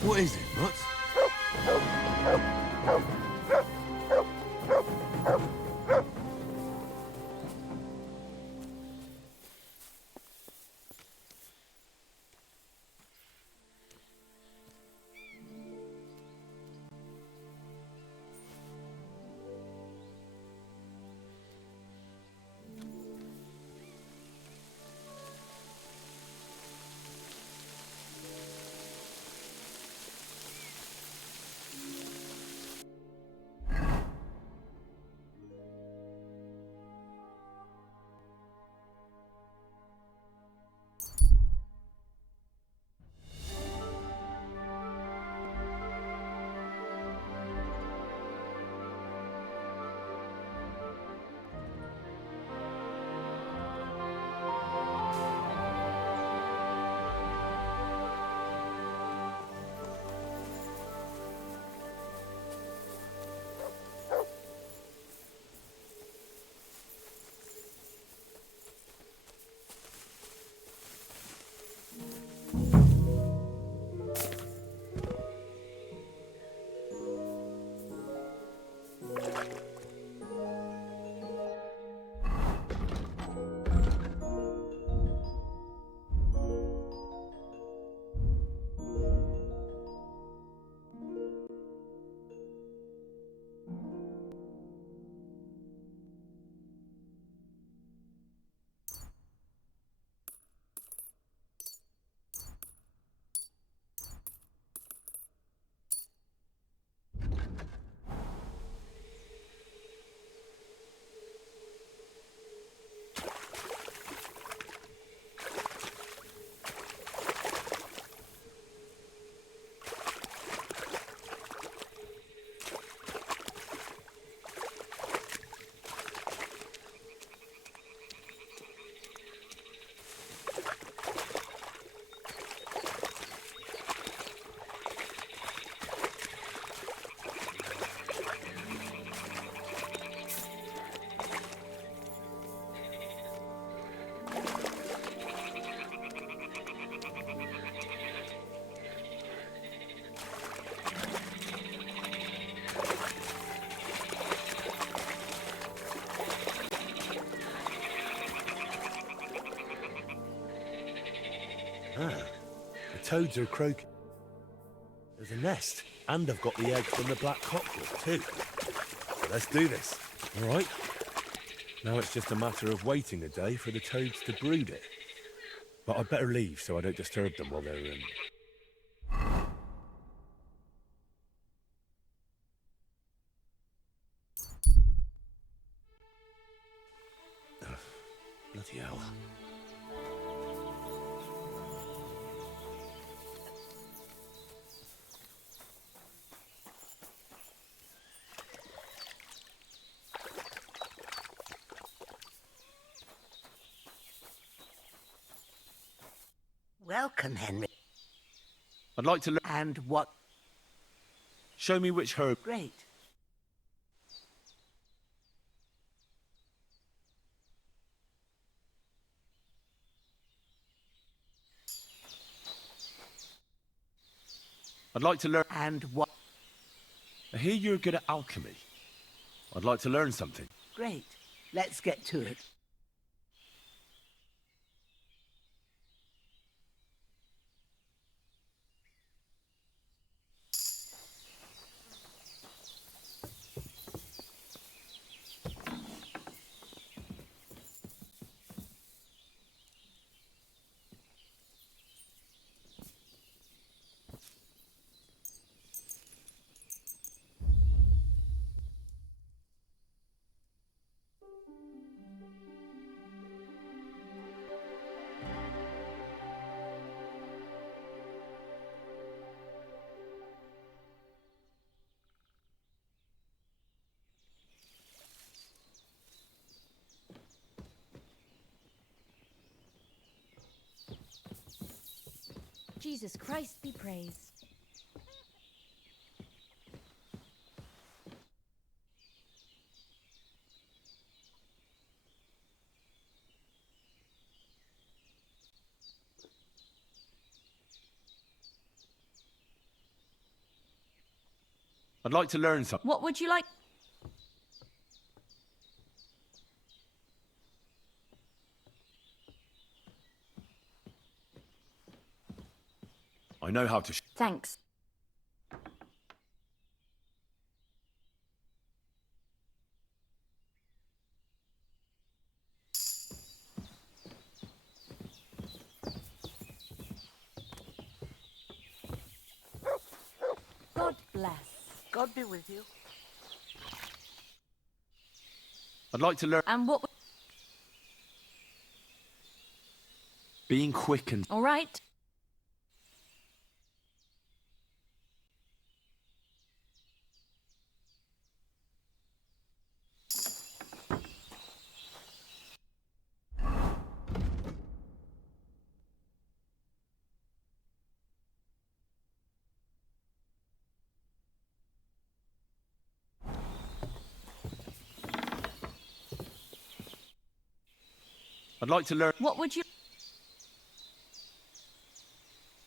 What is it, Mutt? Ah, the toads are croaking. There's a nest, and I've got the egg from the black cockerel, too. Let's do this, all right? Now it's just a matter of waiting a day for the toads to brood it. But I'd better leave so I don't disturb them while they're in. Bloody hell. Welcome, Henry. I'd like to learn. And what? Show me which herb. Great. I'd like to learn. And what? I hear you're good at alchemy. I'd like to learn something. Great. Let's get to it. Jesus Christ be praised. I'd like to learn something. What would you like? I know how to. Thanks. God bless. God be with you. I'd like to learn. And what? Being quick and. All right. I'd like to learn. What would you?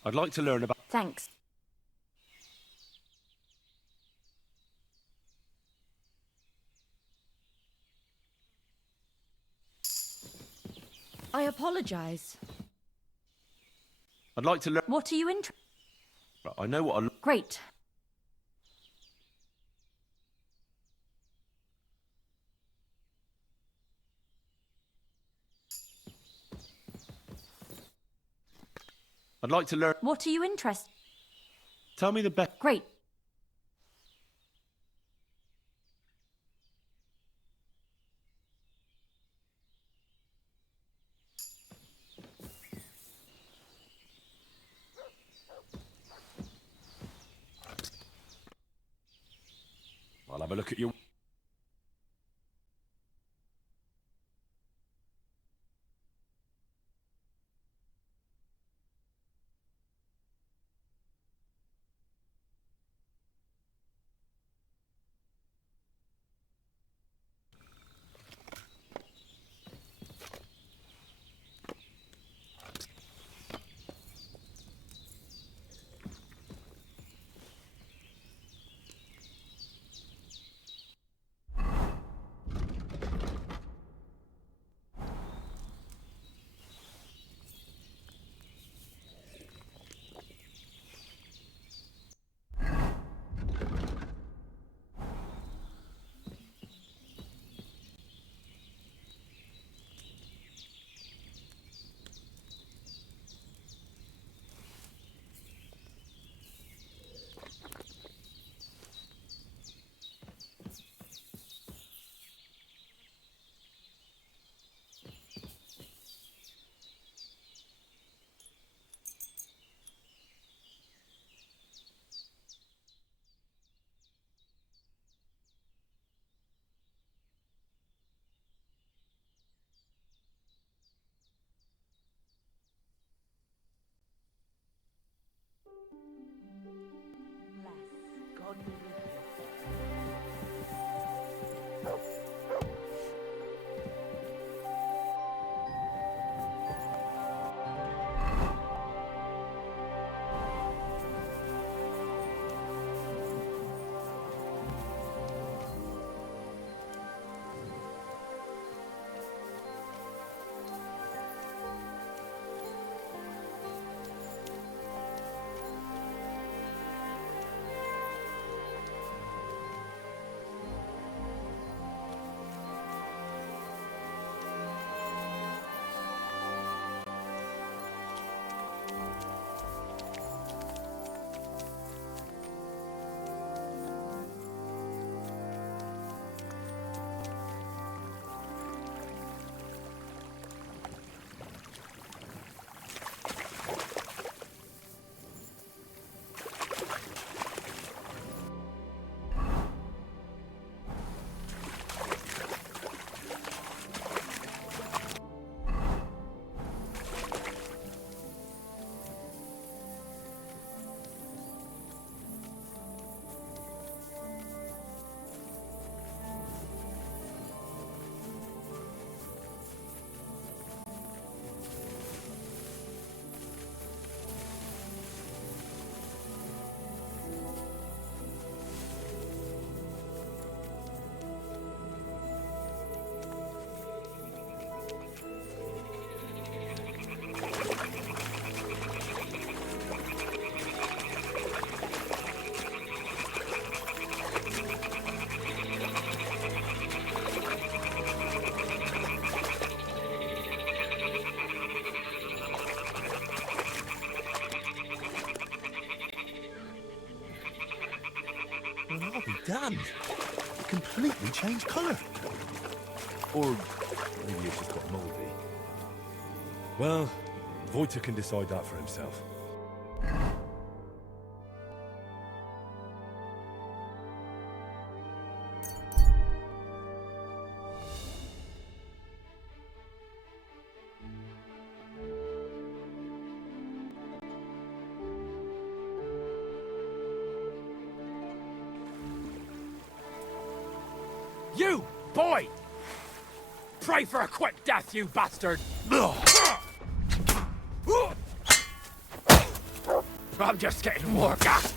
I'd like to learn about. Thanks. I apologize. I'd like to learn. What are you interested? I know what I. Great. I'd like to learn. What are you interested? Tell me the best. Great. I'll have a look at you. done? It completely changed colour. Or maybe it just got mouldy. Well, Wojtek can decide that for himself. You, boy! Pray for a quick death, you bastard! I'm just getting more gas.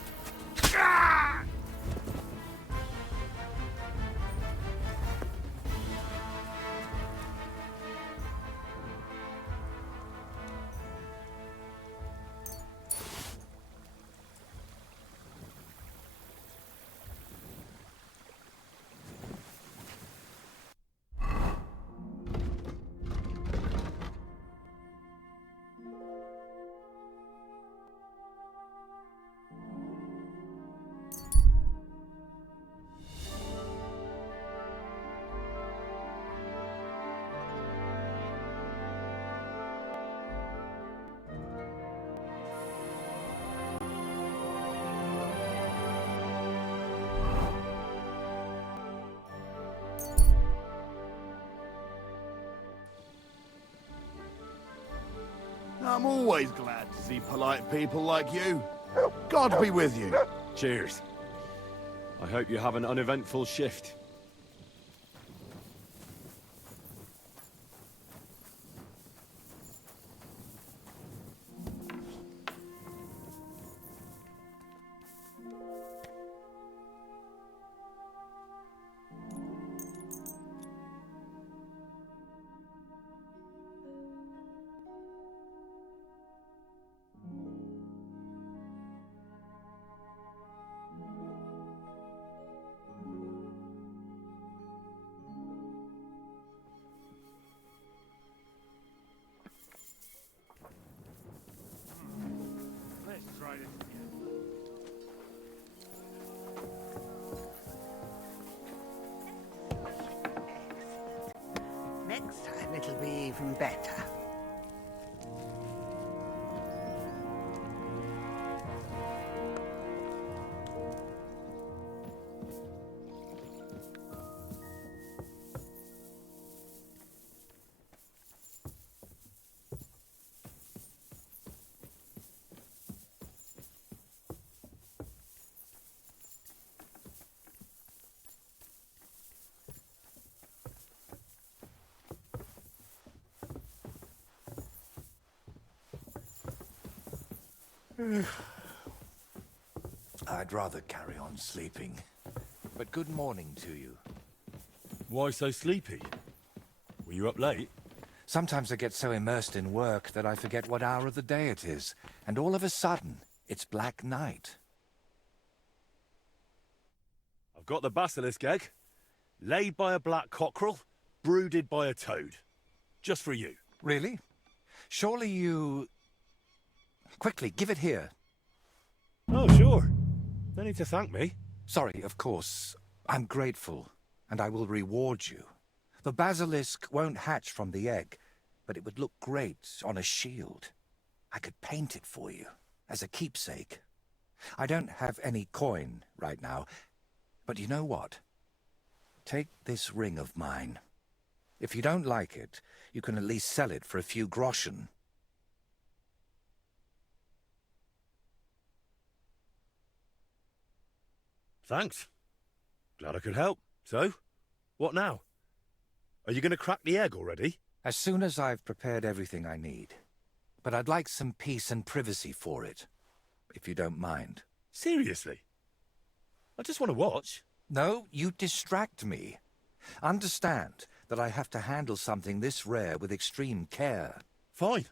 I'm always glad to see polite people like you. God be with you. Cheers. I hope you have an uneventful shift. Let's try this again. Next time it'll be even better. I'd rather carry on sleeping. But good morning to you. Why so sleepy? Were you up late? Sometimes I get so immersed in work that I forget what hour of the day it is, and all of a sudden, it's black night. I've got the basilisk egg, laid by a black cockerel, brooded by a toad. Just for you. Really? Surely you... Quickly, give it here. Oh, sure. No need to thank me. Sorry, of course. I'm grateful, and I will reward you. The basilisk won't hatch from the egg, but it would look great on a shield. I could paint it for you, as a keepsake. I don't have any coin right now, but you know what? Take this ring of mine. If you don't like it, you can at least sell it for a few groschen. Thanks. Glad I could help. So, what now? Are you going to crack the egg already? As soon as I've prepared everything I need. But I'd like some peace and privacy for it, if you don't mind. Seriously? I just want to watch. No, you distract me. Understand that I have to handle something this rare with extreme care. Fine.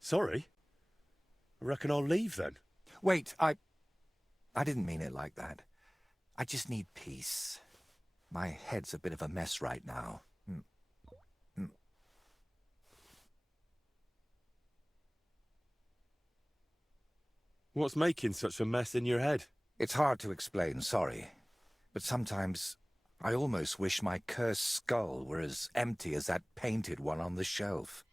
Sorry. I reckon I'll leave then. Wait, I didn't mean it like that. I just need peace. My head's a bit of a mess right now. What's making such a mess in your head? It's hard to explain, sorry. But sometimes I almost wish my cursed skull were as empty as that painted one on the shelf.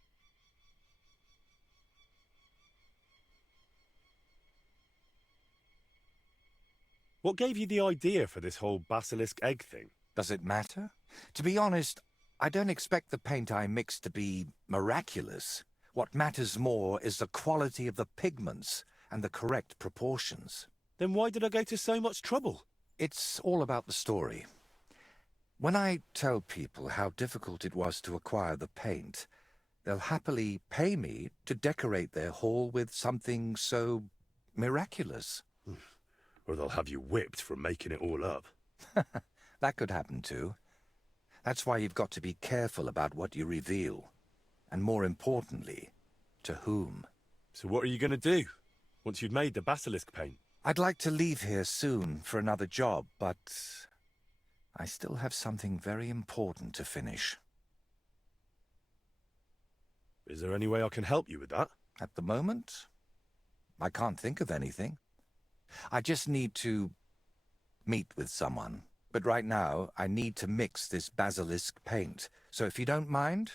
What gave you the idea for this whole basilisk egg thing? Does it matter? To be honest, I don't expect the paint I mix to be miraculous. What matters more is the quality of the pigments and the correct proportions. Then why did I go to so much trouble? It's all about the story. When I tell people how difficult it was to acquire the paint, they'll happily pay me to decorate their hall with something so miraculous. Or they'll have you whipped for making it all up. That could happen too. That's why you've got to be careful about what you reveal. And more importantly, to whom. So what are you going to do, once you've made the basilisk paint? I'd like to leave here soon for another job, but I still have something very important to finish. Is there any way I can help you with that? At the moment, I can't think of anything. I just need to meet with someone. But right now, I need to mix this basilisk paint. So if you don't mind,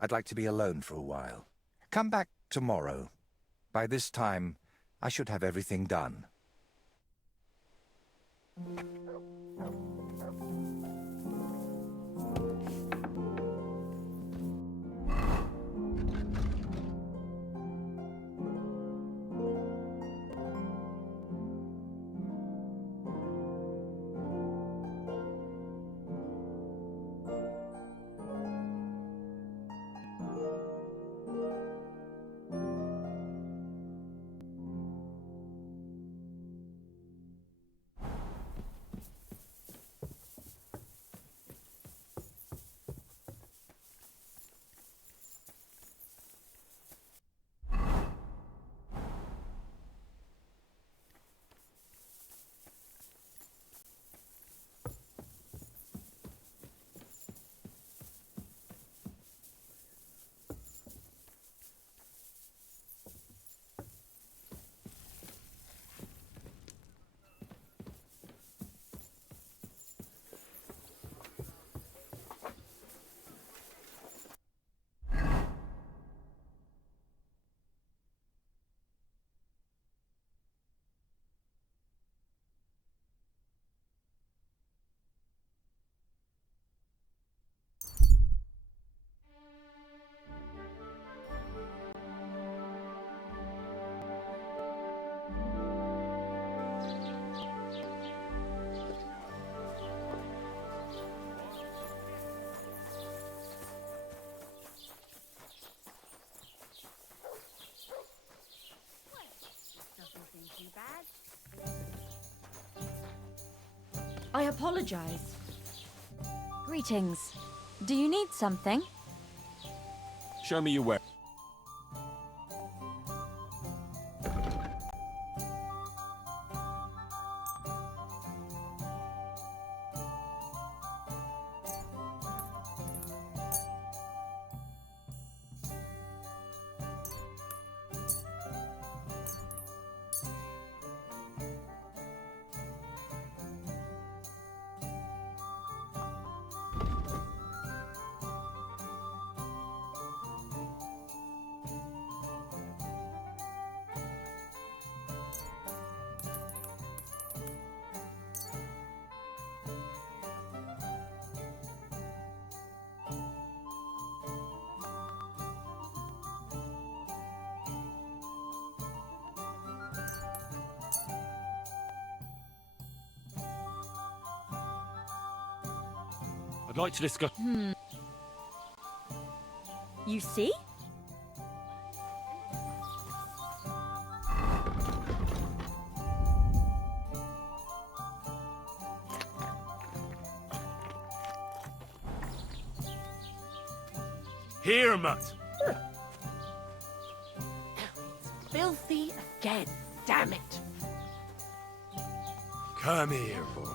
I'd like to be alone for a while. Come back tomorrow. By this time, I should have everything done. I apologize. Greetings. Do you need something? Show me your way. I'd like to discuss... You see? Here, Mutt. Filthy again, damn it. Come here, boy.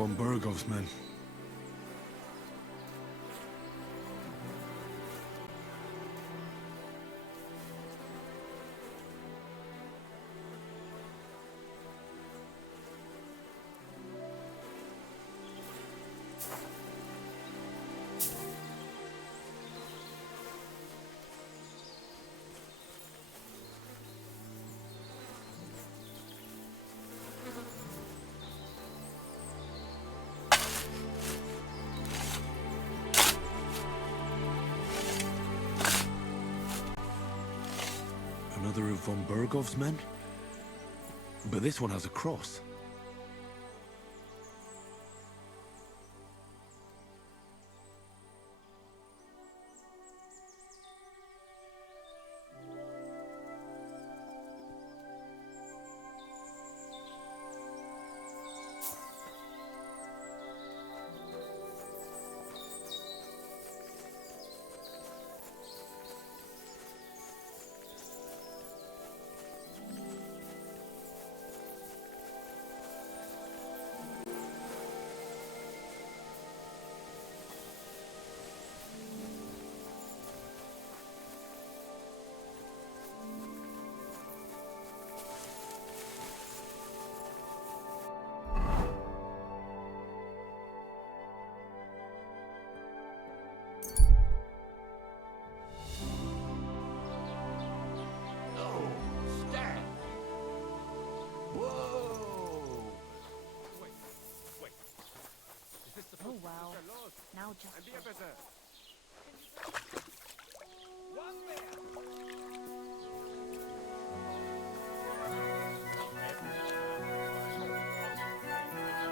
von Burgov's men. Another of von Burgov's men? But this one has a cross. Oh well. Now just.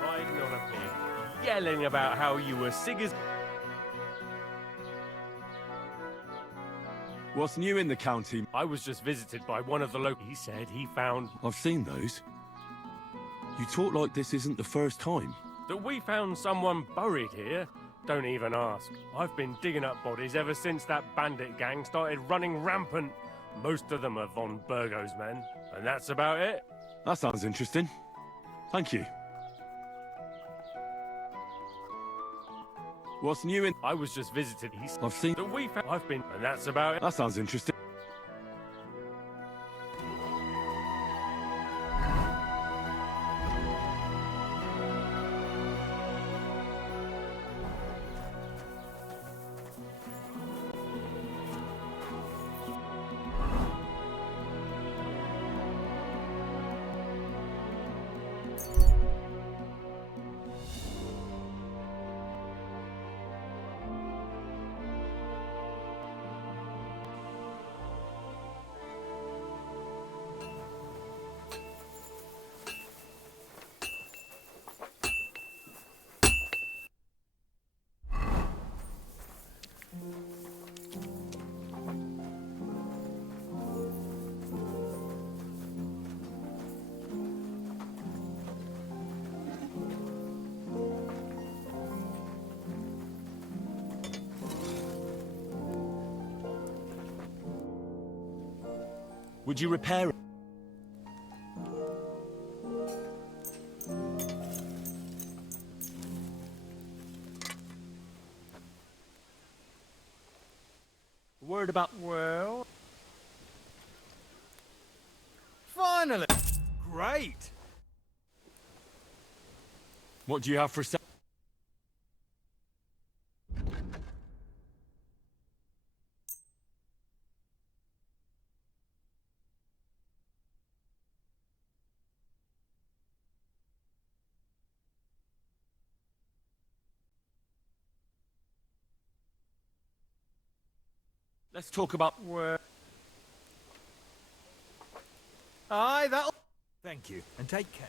Riding on a pig, yelling about how you were sick as... What's new in the county? I was just visited by one of the local... He said he found... I've seen those. You talk like this isn't the first time. That we found someone buried here? Don't even ask. I've been digging up bodies ever since that bandit gang started running rampant. Most of them are von Burgo's men, and that's about it. That sounds interesting. Thank you. What's new in... I was just visited. I've seen... That we found... I've been... And that's about it. That sounds interesting. Would you repair it? Word about... Well... Finally! Great! What do you have for sale? Let's talk about... Well... Aye, that'll... Thank you, and take care.